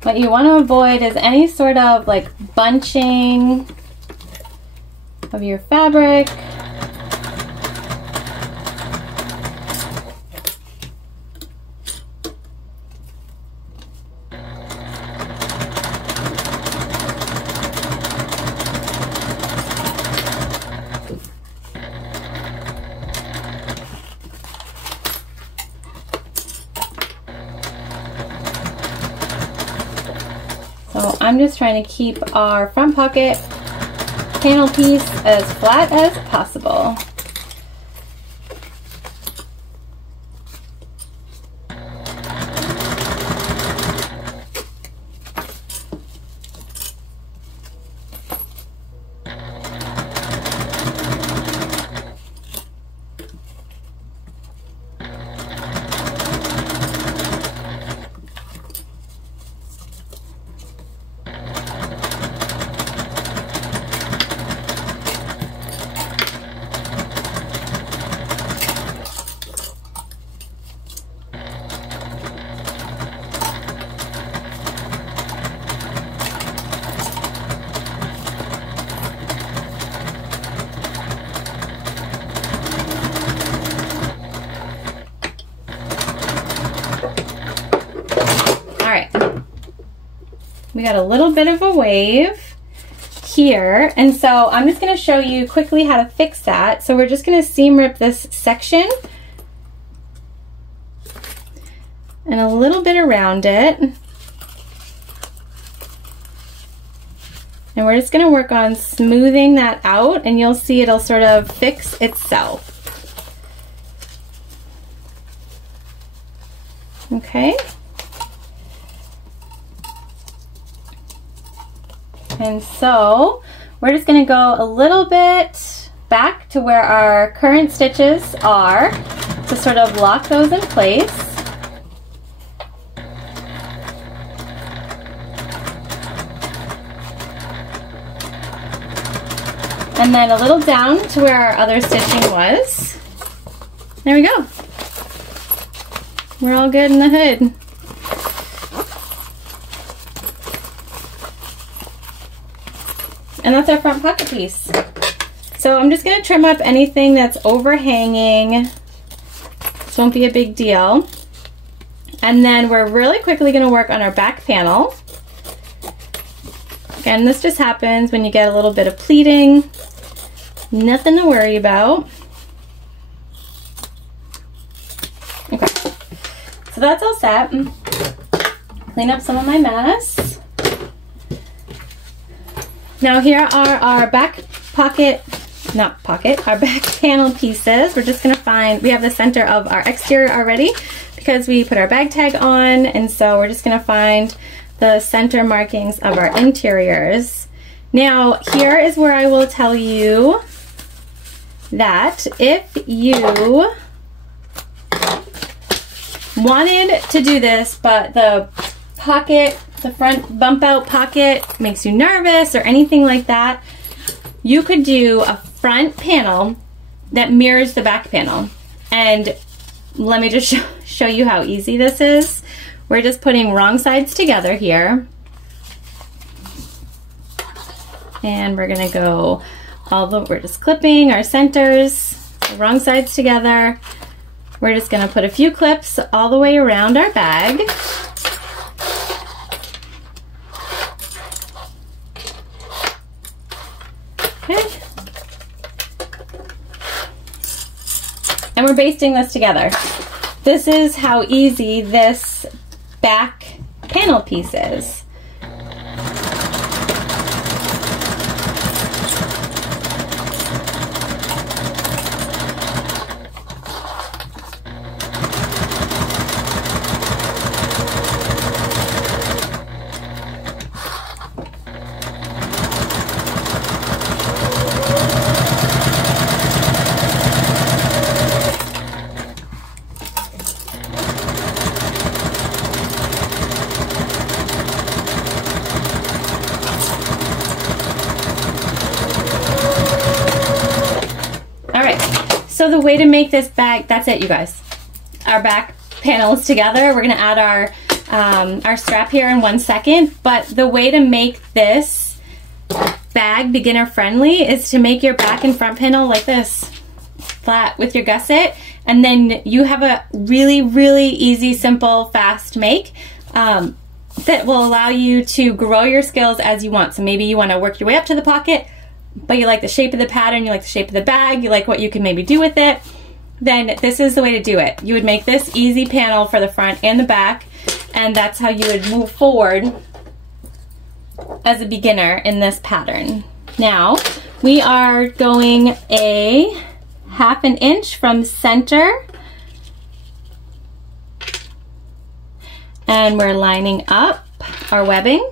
What you want to avoid is any sort of like bunching of your fabric. So I'm just trying to keep our front pocket panel piece as flat as possible. We got a little bit of a wave here, and so I'm just going to show you quickly how to fix that. So we're just going to seam rip this section and a little bit around it, and we're just going to work on smoothing that out, and you'll see it'll sort of fix itself. Okay. And so we're just going to go a little bit back to where our current stitches are to sort of lock those in place. And then a little down to where our other stitching was. There we go. We're all good in the hood. And that's our front pocket piece. So I'm just going to trim up anything that's overhanging. This won't be a big deal. And then we're really quickly going to work on our back panel. Again, this just happens when you get a little bit of pleating. Nothing to worry about. Okay, so that's all set. Clean up some of my mess. Now here are our back pocket our back panel pieces. We're just gonna find, we have the center of our exterior already because we put our bag tag on, and so we're just gonna find the center markings of our interiors. Now, here is where I will tell you that if you wanted to do this, but the pocket, the front bump out pocket makes you nervous or anything like that, you could do a front panel that mirrors the back panel. And let me just show you how easy this is. We're just putting wrong sides together here. And we're gonna go we're just clipping our centers, the wrong sides together. We're just gonna put a few clips all the way around our bag. Okay. And we're basting this together. This is how easy this back panel piece is. So the way to make this bag, that's it, you guys. Our back panel is together. We're gonna add our strap here in 1 second, but the way to make this bag beginner friendly is to make your back and front panel like this, flat with your gusset, and then you have a really, really easy, simple, fast make that will allow you to grow your skills as you want. So maybe you wanna work your way up to the pocket, but you like the shape of the pattern, you like the shape of the bag, you like what you can maybe do with it, then this is the way to do it. You would make this easy panel for the front and the back, and that's how you would move forward as a beginner in this pattern. Now, we are going a 1/2 inch from center, and we're lining up our webbing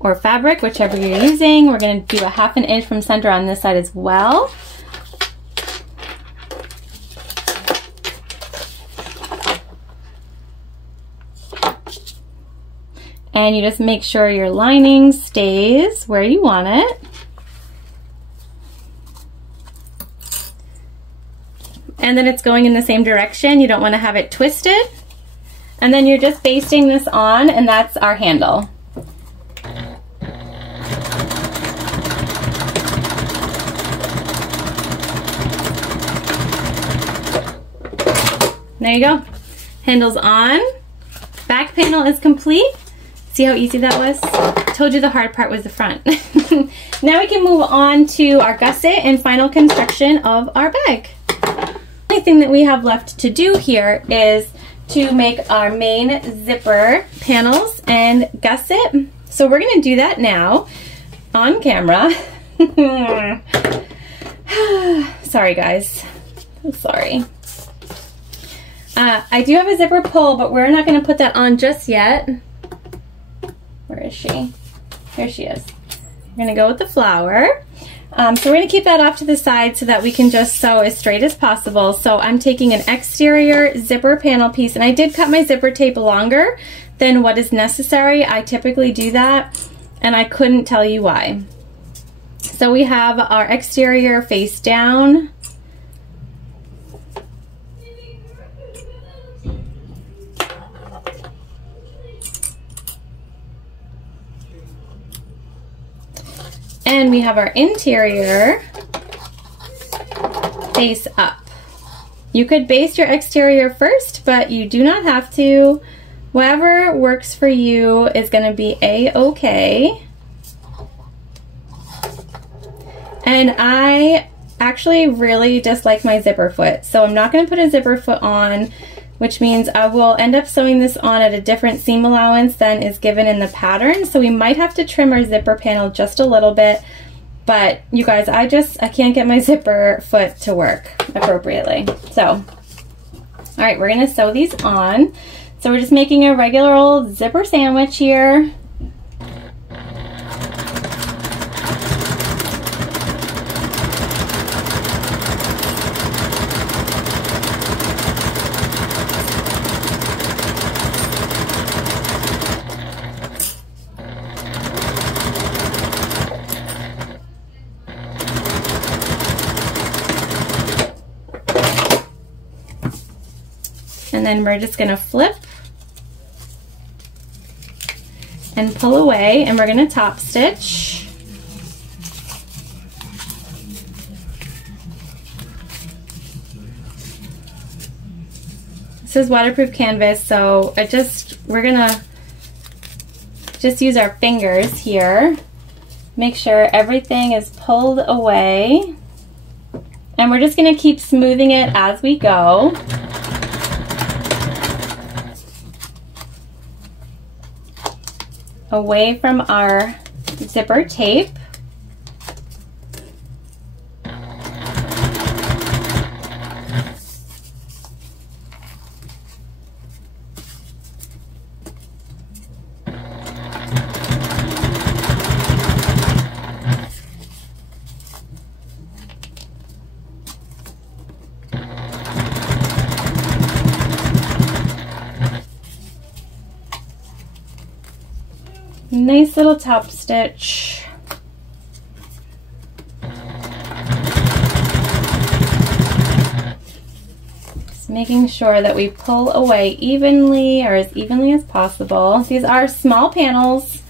or fabric, whichever you're using. We're going to do a 1/2 inch from center on this side as well. And you just make sure your lining stays where you want it. And then it's going in the same direction. You don't want to have it twisted. And then you're just basting this on, and that's our handle. There you go. Handle's on. Back panel is complete. See how easy that was? I told you the hard part was the front. Now we can move on to our gusset and final construction of our bag. The only thing that we have left to do here is to make our main zipper panels and gusset. So we're gonna do that now on camera. Sorry guys, I'm sorry. I do have a zipper pull, but we're not going to put that on just yet. Where is she? Here she is. We're going to go with the flower. So we're going to keep that off to the side so that we can just sew as straight as possible. So I'm taking an exterior zipper panel piece, and I did cut my zipper tape longer than what is necessary. I typically do that, and I couldn't tell you why. So we have our exterior face down. And we have our interior face up. You could base your exterior first, but you do not have to. Whatever works for you is going to be a-okay. And I actually really dislike my zipper foot, so I'm not going to put a zipper foot on, which means I will end up sewing this on at a different seam allowance than is given in the pattern. So we might have to trim our zipper panel just a little bit, But you guys, I can't get my zipper foot to work appropriately. So, all right, we're gonna sew these on. So we're just making a regular old zipper sandwich here. And then we're just gonna flip and pull away, and we're gonna top stitch. This is waterproof canvas, so we're gonna just use our fingers here. Make sure everything is pulled away. And we're just gonna keep smoothing it as we go. Away from our zipper tape. Nice little top stitch. Just making sure that we pull away evenly, or as evenly as possible. These are small panels.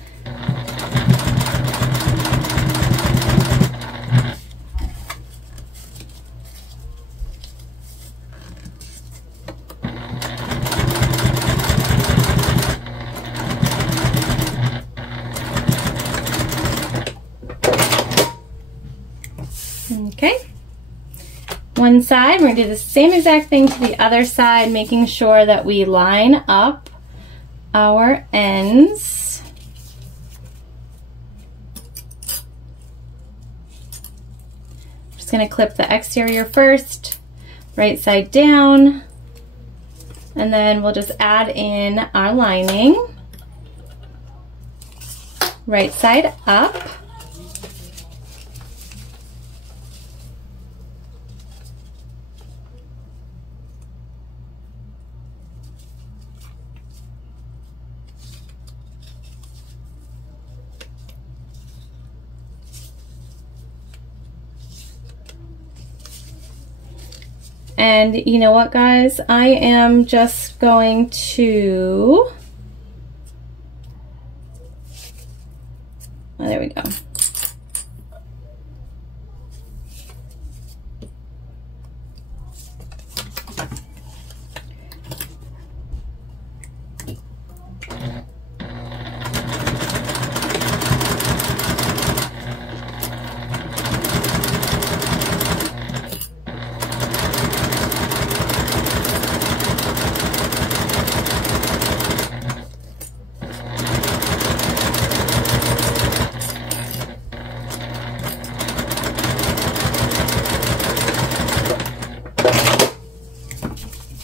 Okay, one side, we're gonna do the same exact thing to the other side, making sure that we line up our ends. Just gonna clip the exterior first, right side down, and then we'll just add in our lining, right side up. And you know what, guys? I am just going to, oh, there we go.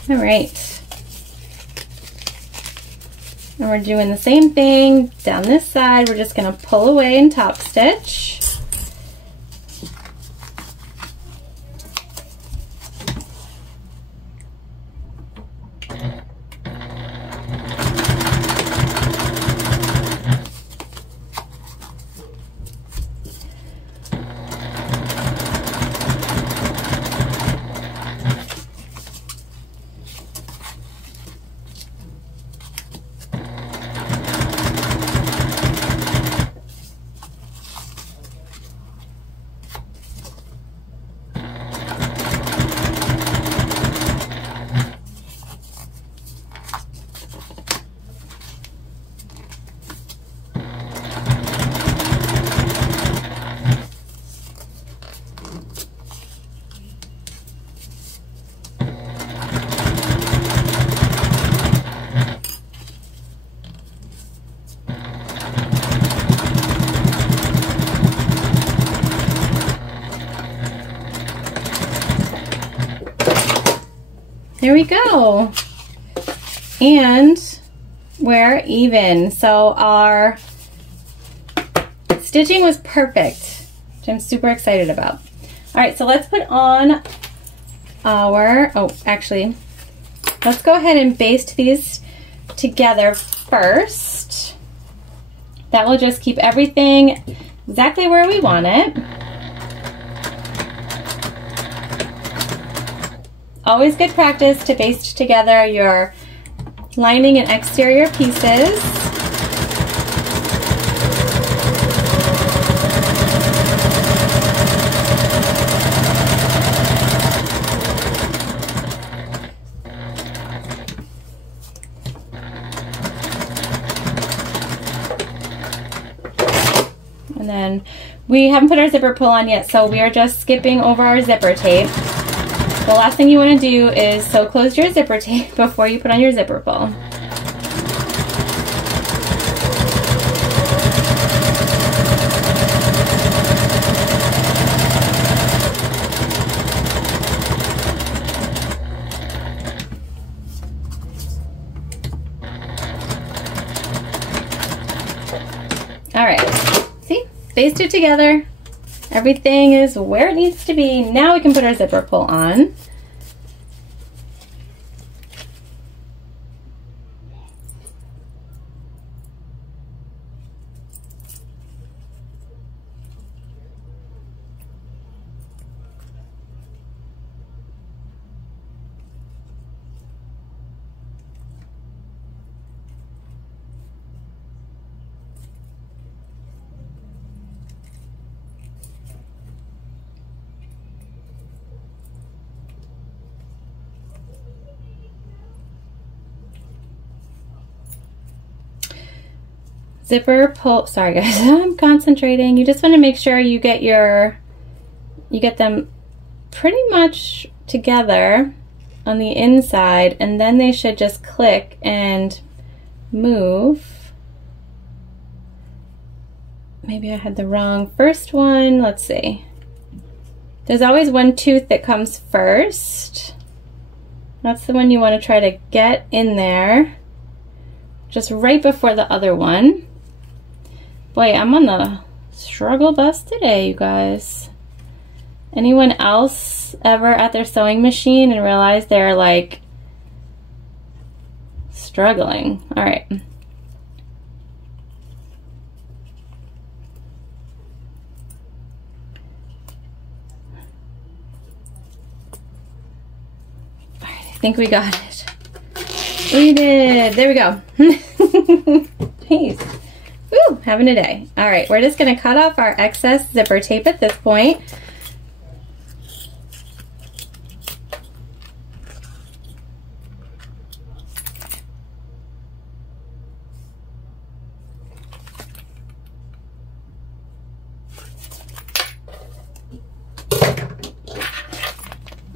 All right, and we're doing the same thing down this side. We're just going to pull away and top stitch. there we go. And we're even. So our stitching was perfect, which I'm super excited about. All right, so let's put on our, oh, actually, let's go ahead and baste these together first. That will just keep everything exactly where we want it. Always good practice to baste together your lining and exterior pieces. And then we haven't put our zipper pull on yet, so we are just skipping over our zipper tape. The last thing you want to do is sew close your zipper tape before you put on your zipper pull. All right, see, baste it together. Everything is where it needs to be. Now we can put our zipper pull on. Zipper pull, sorry guys, I'm concentrating. You just want to make sure you get them pretty much together on the inside, and then they should just click and move. Maybe I had the wrong first one. Let's see. There's always one tooth that comes first. That's the one you want to try to get in there, just right before the other one. Boy, I'm on the struggle bus today, you guys. Anyone else ever at their sewing machine and realize they're like struggling? All right. All right, I think we got it. We did. There we go. Jeez. Woo, having a day. All right, we're just gonna cut off our excess zipper tape at this point.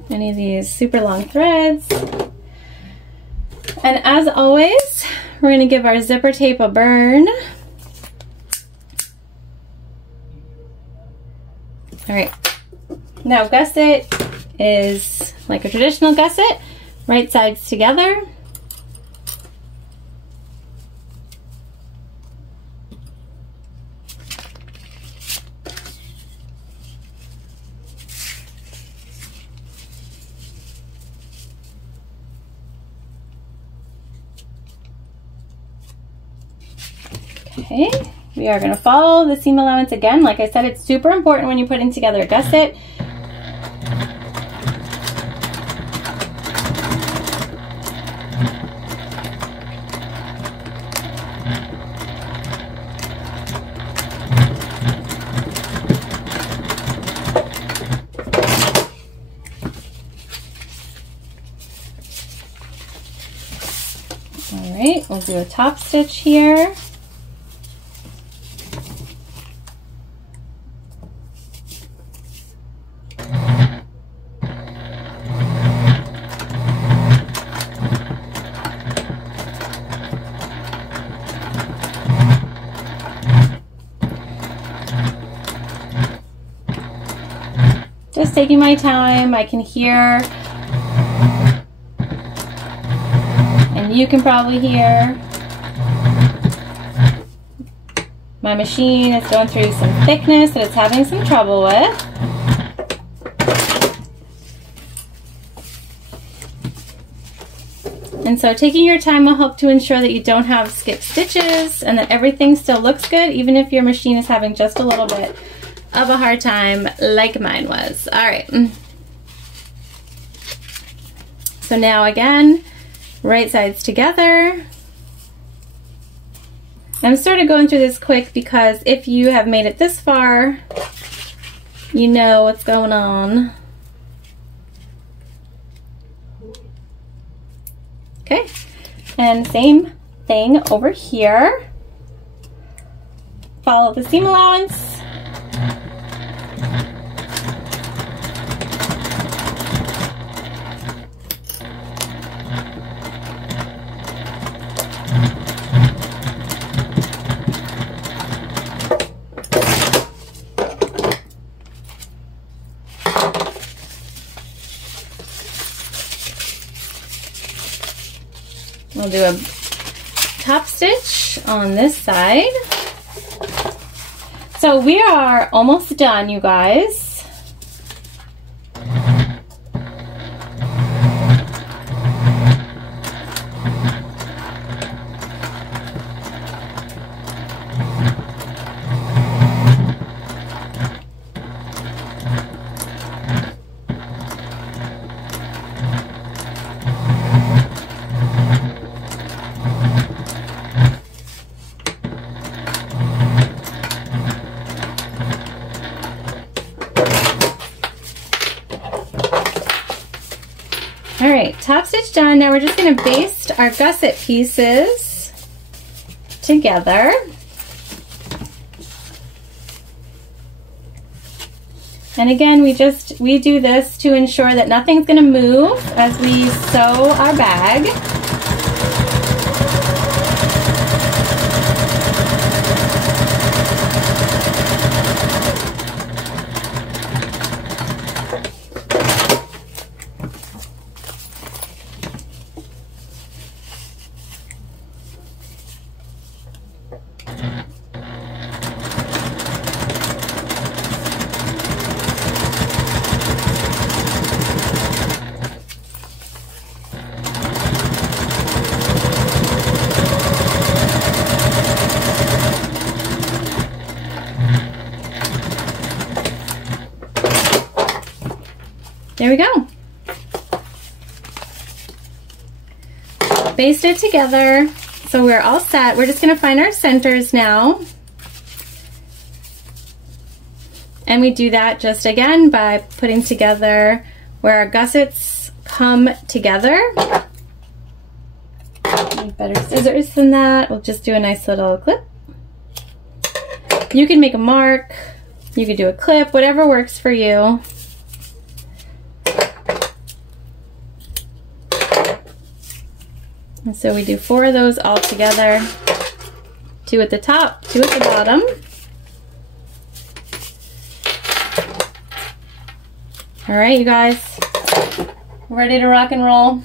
Any of these super long threads. And as always, we're gonna give our zipper tape a burn. All right, now gusset is like a traditional gusset, right sides together. Okay, we are going to follow the seam allowance again. Like I said, it's super important when you're putting together a gusset. All right, we'll do a top stitch here. Just taking my time. I can hear And you can probably hear my machine is going through some thickness that it's having some trouble with. And so taking your time will help to ensure that you don't have skipped stitches and that everything still looks good, even if your machine is having just a little bit of a hard time like mine was. All right. So now again, right sides together. I'm sort of going through this quick because if you have made it this far, you know what's going on. Okay, and same thing over here. Follow the seam allowance. We'll do a top stitch on this side. So we are almost done, you guys. All right, top stitch done. Now we're just going to baste our gusset pieces together. And again, we do this to ensure that nothing's going to move as we sew our bag. There we go. Baste it together. So we're all set. We're just going to find our centers now. And we do that just again by putting together where our gussets come together. Need better scissors than that. We'll just do a nice little clip. You can make a mark. You could do a clip, whatever works for you. And so we do 4 of those all together. 2 at the top, 2 at the bottom. All right, you guys, ready to rock and roll?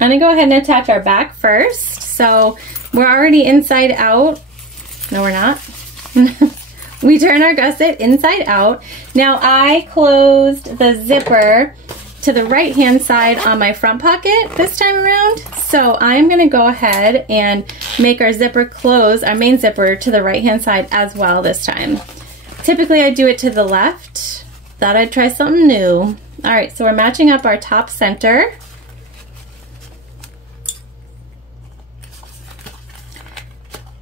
I'm gonna go ahead and attach our back first. So we're already inside out. No, we're not. We turn our gusset inside out. Now I closed the zipper to the right hand side on my front pocket this time around. So I'm gonna go ahead and make our zipper close, our main zipper, to the right hand side as well this time. Typically I do it to the left. Thought I'd try something new. All right, so we're matching up our top center.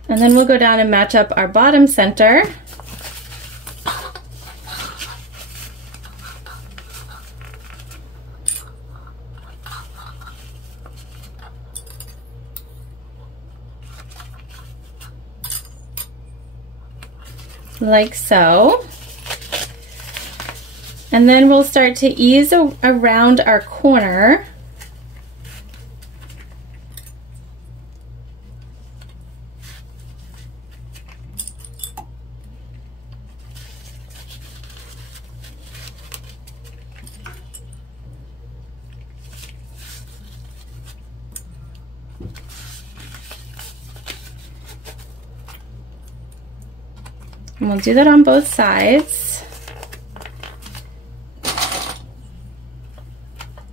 And then we'll go down and match up our bottom center. Like so. And then we'll start to ease around our corner. And we'll do that on both sides.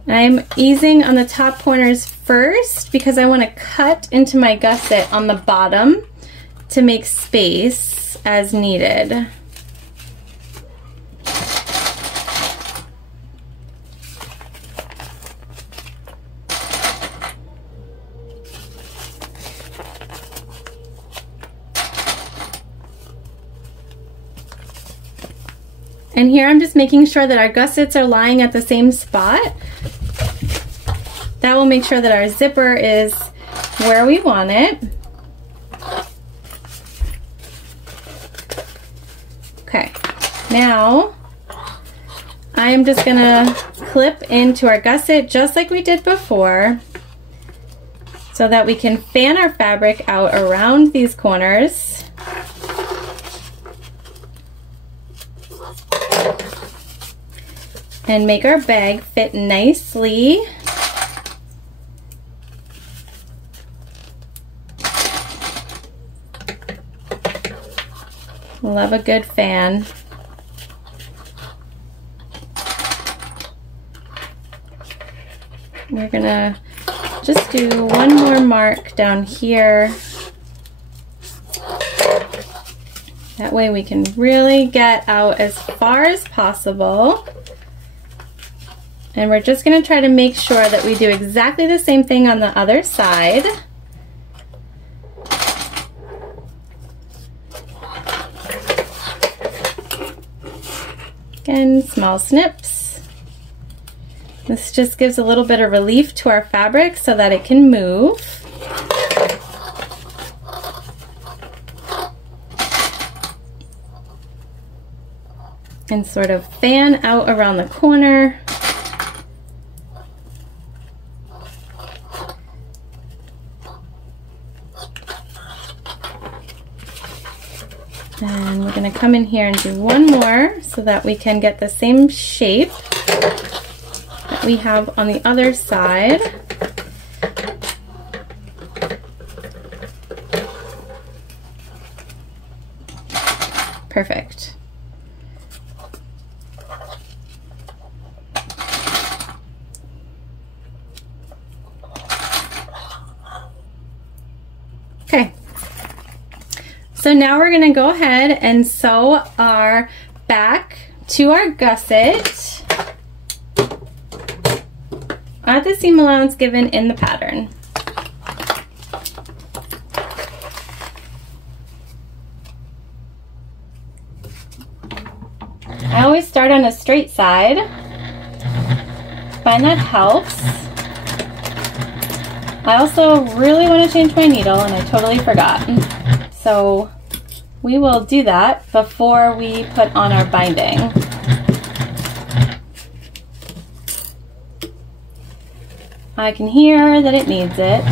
I'm easing on the top corners first because I want to cut into my gusset on the bottom to make space as needed. And here I'm just making sure that our gussets are lying at the same spot. That will make sure that our zipper is where we want it. Okay, now I am just gonna clip into our gusset just like we did before so that we can fan our fabric out around these corners. And make our bag fit nicely. Love a good fan. We're gonna just do one more mark down here. That way we can really get out as far as possible. And we're just going to try to make sure that we do exactly the same thing on the other side. Again, small snips. This just gives a little bit of relief to our fabric so that it can move. And sort of fan out around the corner. And we're going to come in here and do one more so that we can get the same shape that we have on the other side. Perfect. Okay. So now we're going to go ahead and sew our back to our gusset at the seam allowance given in the pattern. I always start on a straight side. Find that helps. I also really want to change my needle and I totally forgot. So we will do that before we put on our binding. I can hear that it needs it.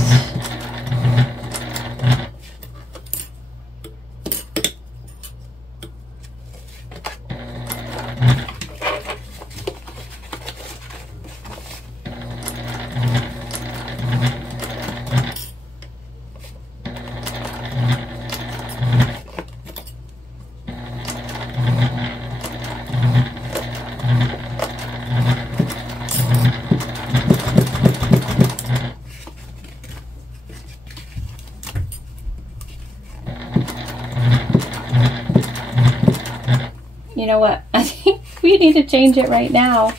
You know what? I think we need to change it right now.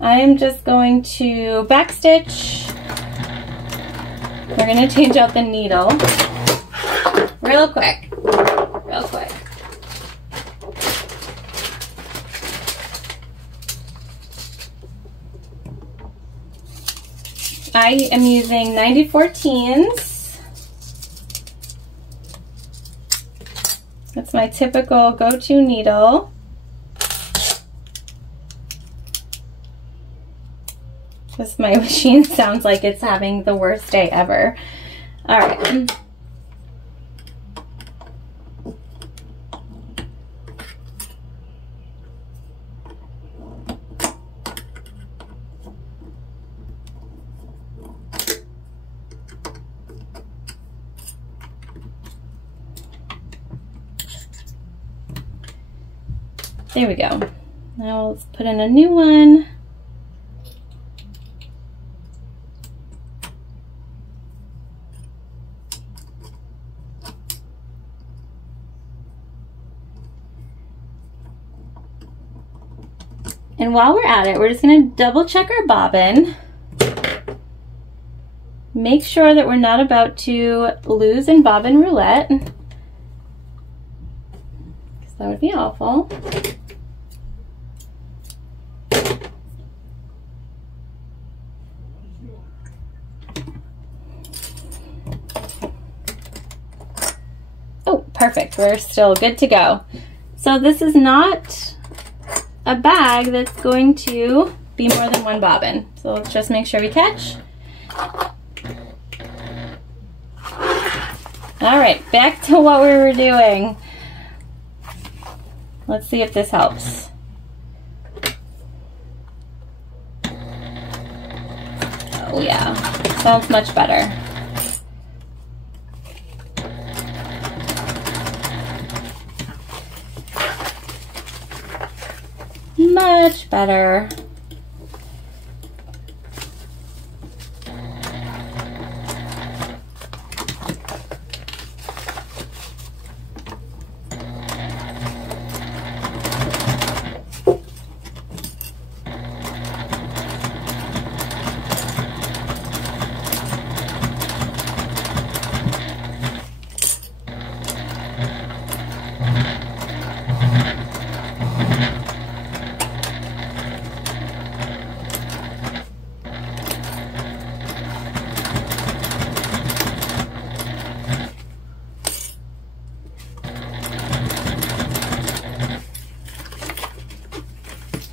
I am just going to backstitch. We're going to change out the needle real quick. Real quick. I am using 9014s. That's my typical go-to needle. Just my machine sounds like it's having the worst day ever. All right. There we go. Now let's put in a new one. And while we're at it, we're just going to double check our bobbin. Make sure that we're not about to lose in bobbin roulette, because that would be awful. Oh, perfect. We're still good to go. So this is not a bag that's going to be more than one bobbin. So let's just make sure we catch. All right, back to what we were doing. Let's see if this helps. Oh yeah, sounds much better. Much better.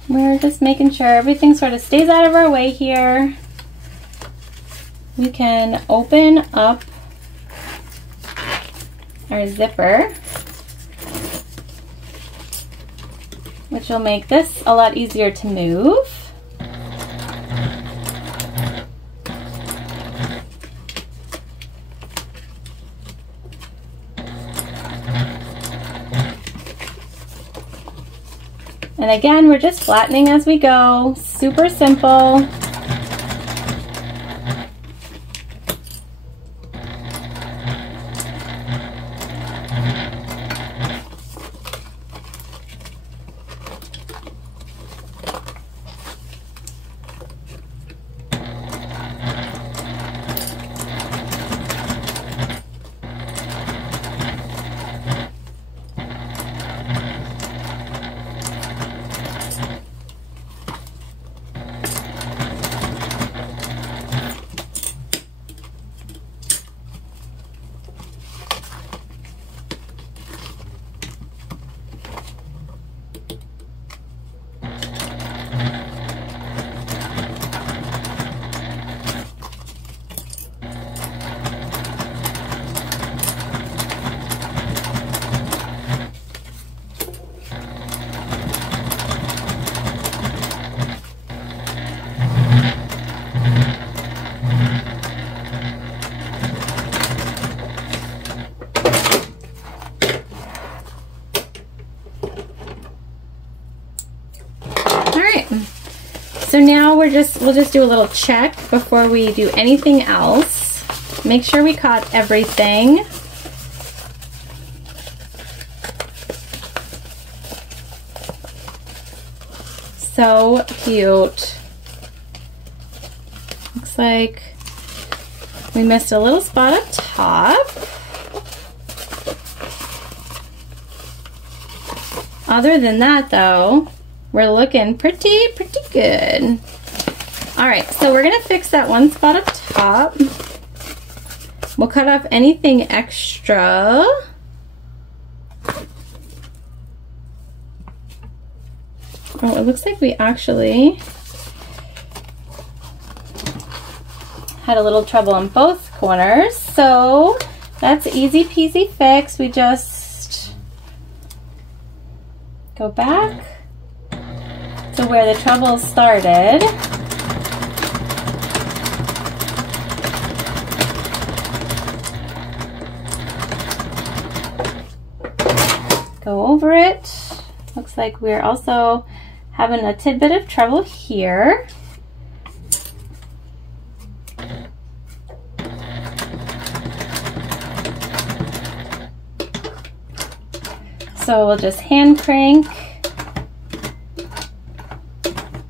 We're just making sure everything sort of stays out of our way here. We can open up our zipper, which will make this a lot easier to move. And again, we're just flattening as we go, super simple. So now we'll just do a little check before we do anything else. Make sure we caught everything. So cute. Looks like we missed a little spot up top. Other than that though, we're looking pretty good. All right, so we're gonna fix that one spot up top. We'll cut off anything extra. Oh, it looks like we actually had a little trouble on both corners, so that's easy peasy fix. We just go back to where the trouble started. Go over it. Looks like we're also having a tidbit of trouble here. So we'll just hand crank.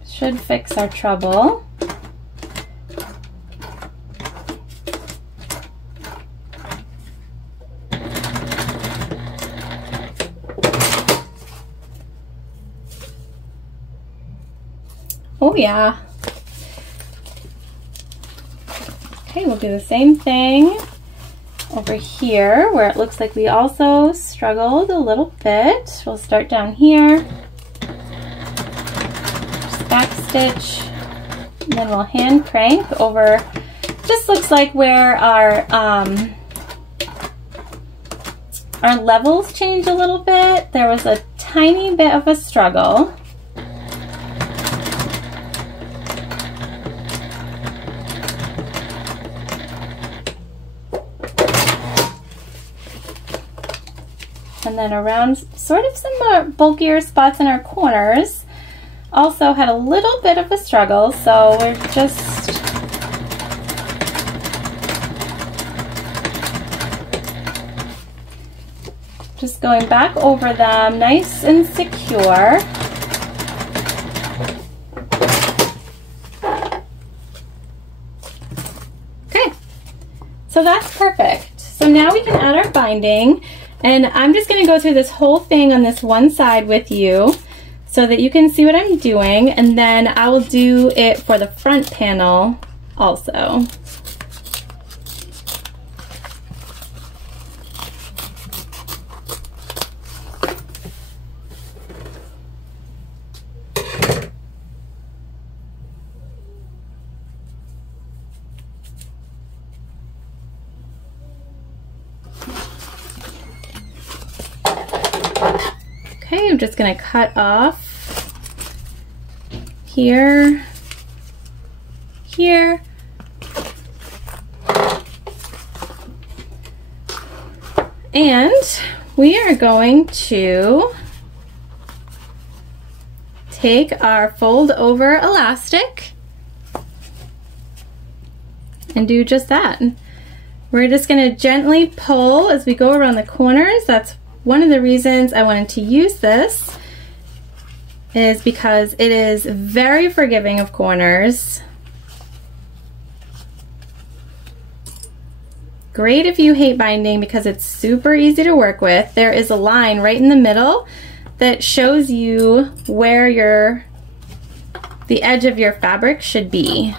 Should fix our trouble. Oh yeah. Okay, we'll do the same thing over here where it looks like we also struggled a little bit. We'll start down here, just back stitch, and then we'll hand crank over. Just looks like where our levels change a little bit. There was a tiny bit of a struggle. And then around sort of some more bulkier spots in our corners also had a little bit of a struggle, so we're just going back over them nice and secure. Okay, so that's perfect. So now we can add our binding. And I'm just going to go through this whole thing on this one side with you so that you can see what I'm doing, and then I will do it for the front panel also. Okay, I'm just going to cut off here, here, and we are going to take our fold over elastic and do just that. We're just going to gently pull as we go around the corners. That's one of the reasons I wanted to use this, is because it is very forgiving of corners. Great if you hate binding because it's super easy to work with. There is a line right in the middle that shows you where the edge of your fabric should be,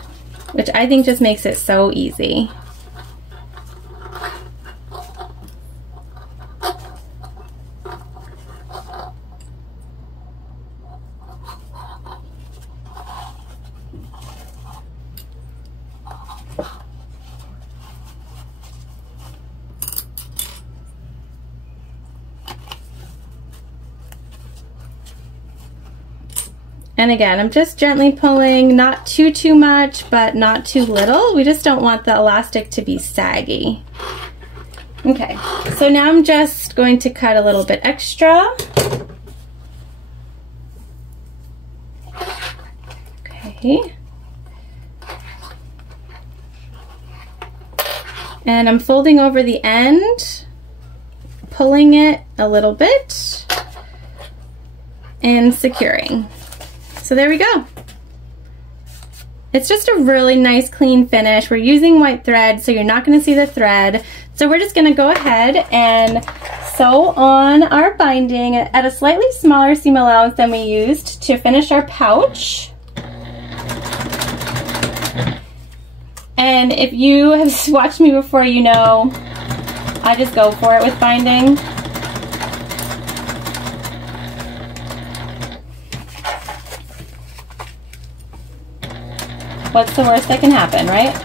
which I think just makes it so easy. And again, I'm just gently pulling, not too much, but not too little. We just don't want the elastic to be saggy. Okay, so now I'm just going to cut a little bit extra. Okay. And I'm folding over the end, pulling it a little bit, and securing. So there we go. It's just a really nice clean finish. We're using white thread, so you're not going to see the thread. So we're just going to go ahead and sew on our binding at a slightly smaller seam allowance than we used to finish our pouch. And if you have watched me before, you know I just go for it with binding. What's the worst that can happen, right?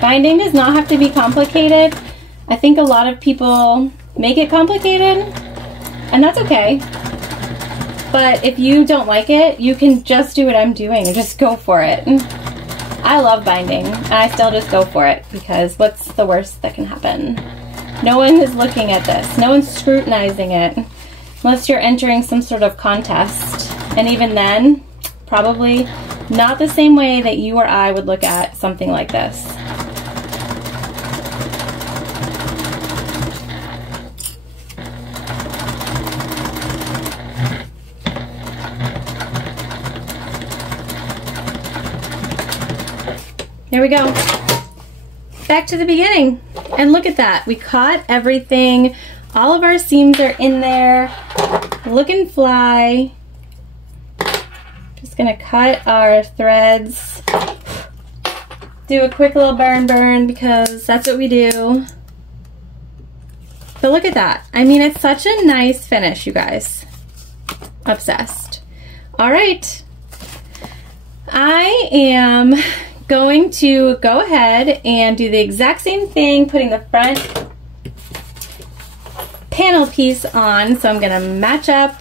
Binding does not have to be complicated. I think a lot of people make it complicated, and that's okay. But if you don't like it, you can just do what I'm doing and just go for it. I love binding, and I still just go for it because what's the worst that can happen? No one is looking at this. No one's scrutinizing it unless you're entering some sort of contest. And even then, probably not the same way that you or I would look at something like this. There we go. Back to the beginning. And look at that. We caught everything. All of our seams are in there. Looking fly. Just gonna cut our threads. Do a quick little burn because that's what we do. But look at that. I mean, it's such a nice finish, you guys. Obsessed. All right. I am going to go ahead and do the exact same thing, putting the front panel piece on. So I'm gonna match up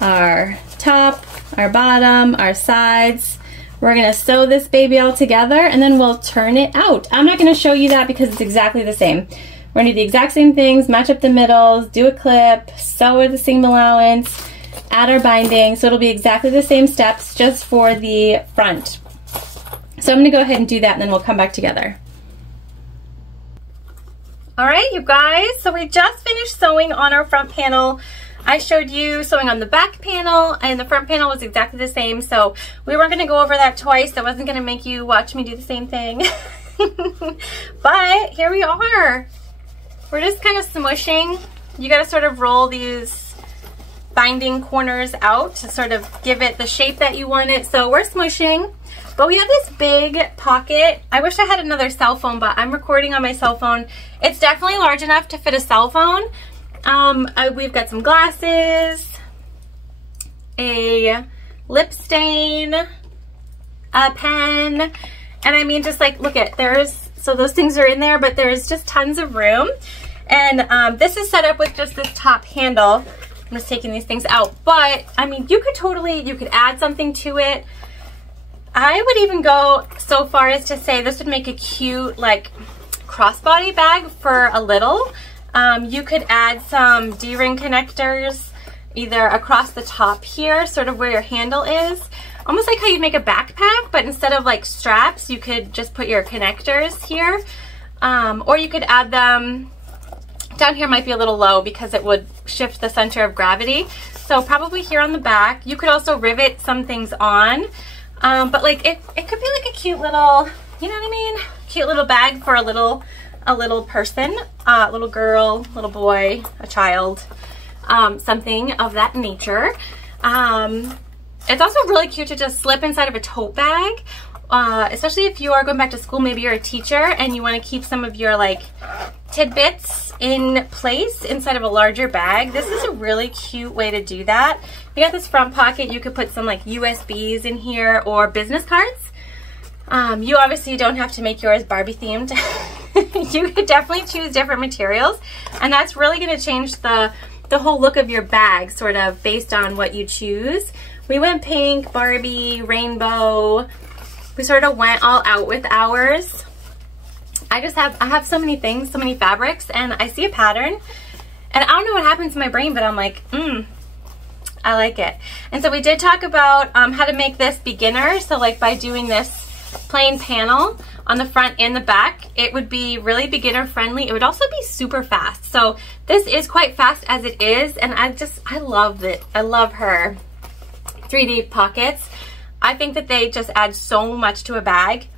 our top, our bottom, our sides. We're gonna sew this baby all together and then we'll turn it out. I'm not gonna show you that because it's exactly the same. We're gonna do the exact same things, match up the middles, do a clip, sew with the seam allowance, add our binding. So it'll be exactly the same steps just for the front. So I'm gonna go ahead and do that and then we'll come back together. All right, you guys, so we just finished sewing on our front panel. I showed you sewing on the back panel and the front panel was exactly the same. So we weren't gonna go over that twice. I wasn't gonna make you watch me do the same thing. But here we are. We're just kind of smushing. You gotta sort of roll these binding corners out to sort of give it the shape that you want it. So we're smushing. But we have this big pocket. I wish I had another cell phone, but I'm recording on my cell phone. It's definitely large enough to fit a cell phone. We've got some glasses, a lip stain, a pen, and I mean, just like, look at, so those things are in there, but there's just tons of room. And this is set up with just this top handle. I'm just taking these things out, but I mean, you could add something to it. I would even go so far as to say this would make a cute like crossbody bag for a little. You could add some D-ring connectors either across the top here, sort of where your handle is. Almost like how you'd make a backpack, but instead of like straps, you could just put your connectors here. Or you could add them, down here might be a little low because it would shift the center of gravity. So probably here on the back. You could also rivet some things on. But like it could be like a cute little, you know what I mean? Cute little bag for a little person, little girl, little boy, a child, something of that nature. It's also really cute to just slip inside of a tote bag, especially if you are going back to school. Maybe you're a teacher and you want to keep some of your like tidbits in place inside of a larger bag. This is a really cute way to do that. You got this front pocket. You could put some like USBs in here or business cards. You obviously don't have to make yours Barbie themed. You could definitely choose different materials, and that's really going to change the whole look of your bag, sort of based on what you choose. We went pink, Barbie, rainbow. We sort of went all out with ours. I have so many things, so many fabrics, and I see a pattern, and I don't know what happens to my brain, but I'm like, I like it. And so we did talk about how to make this beginner. So like by doing this plain panel on the front and the back, it would be really beginner friendly. It would also be super fast. So this is quite fast as it is, and I love it. I love her 3D pockets. I think that they just add so much to a bag,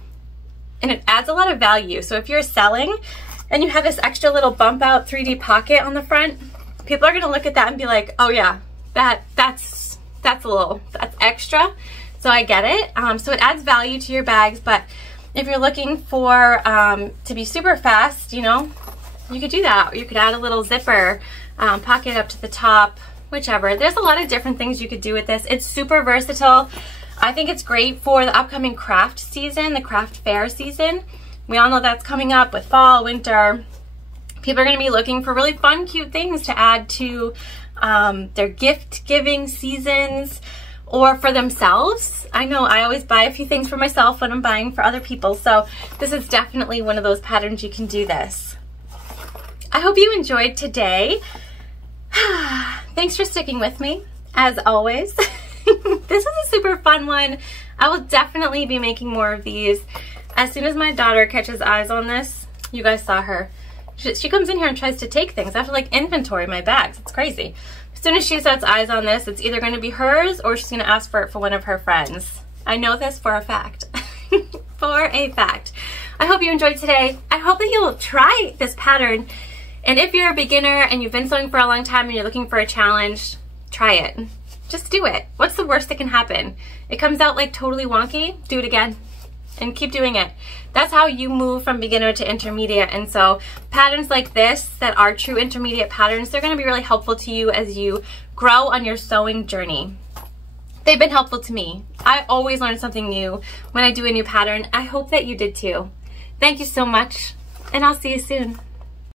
and it adds a lot of value. So if you're selling and you have this extra little bump out 3D pocket on the front, people are gonna look at that and be like, oh yeah, that's extra. So I get it. So it adds value to your bags, but if you're looking for to be super fast, you know, you could do that. Or you could add a little zipper pocket up to the top, whichever. There's a lot of different things you could do with this. It's super versatile. I think it's great for the upcoming craft season, the craft fair season, We all know that's coming up with fall, winter. People are going to be looking for really fun, cute things to add to their gift giving seasons or for themselves. I know I always buy a few things for myself when I'm buying for other people, so this is definitely one of those patterns you can do this. I hope you enjoyed today. Thanks for sticking with me, as always. This is a super fun one. I will definitely be making more of these. As soon as my daughter catches eyes on this, you guys saw her. She comes in here and tries to take things. I have to like inventory my bags. It's crazy. As soon as she sets eyes on this, it's either going to be hers or she's going to ask for it for one of her friends. I know this for a fact. For a fact. I hope you enjoyed today. I hope that you'll try this pattern. And if you're a beginner and you've been sewing for a long time and you're looking for a challenge, try it. Just do it. What's the worst that can happen? It comes out like totally wonky. Do it again and keep doing it. That's how you move from beginner to intermediate. And so patterns like this that are true intermediate patterns, they're going to be really helpful to you as you grow on your sewing journey. They've been helpful to me. I always learn something new when I do a new pattern. I hope that you did too. Thank you so much, and I'll see you soon.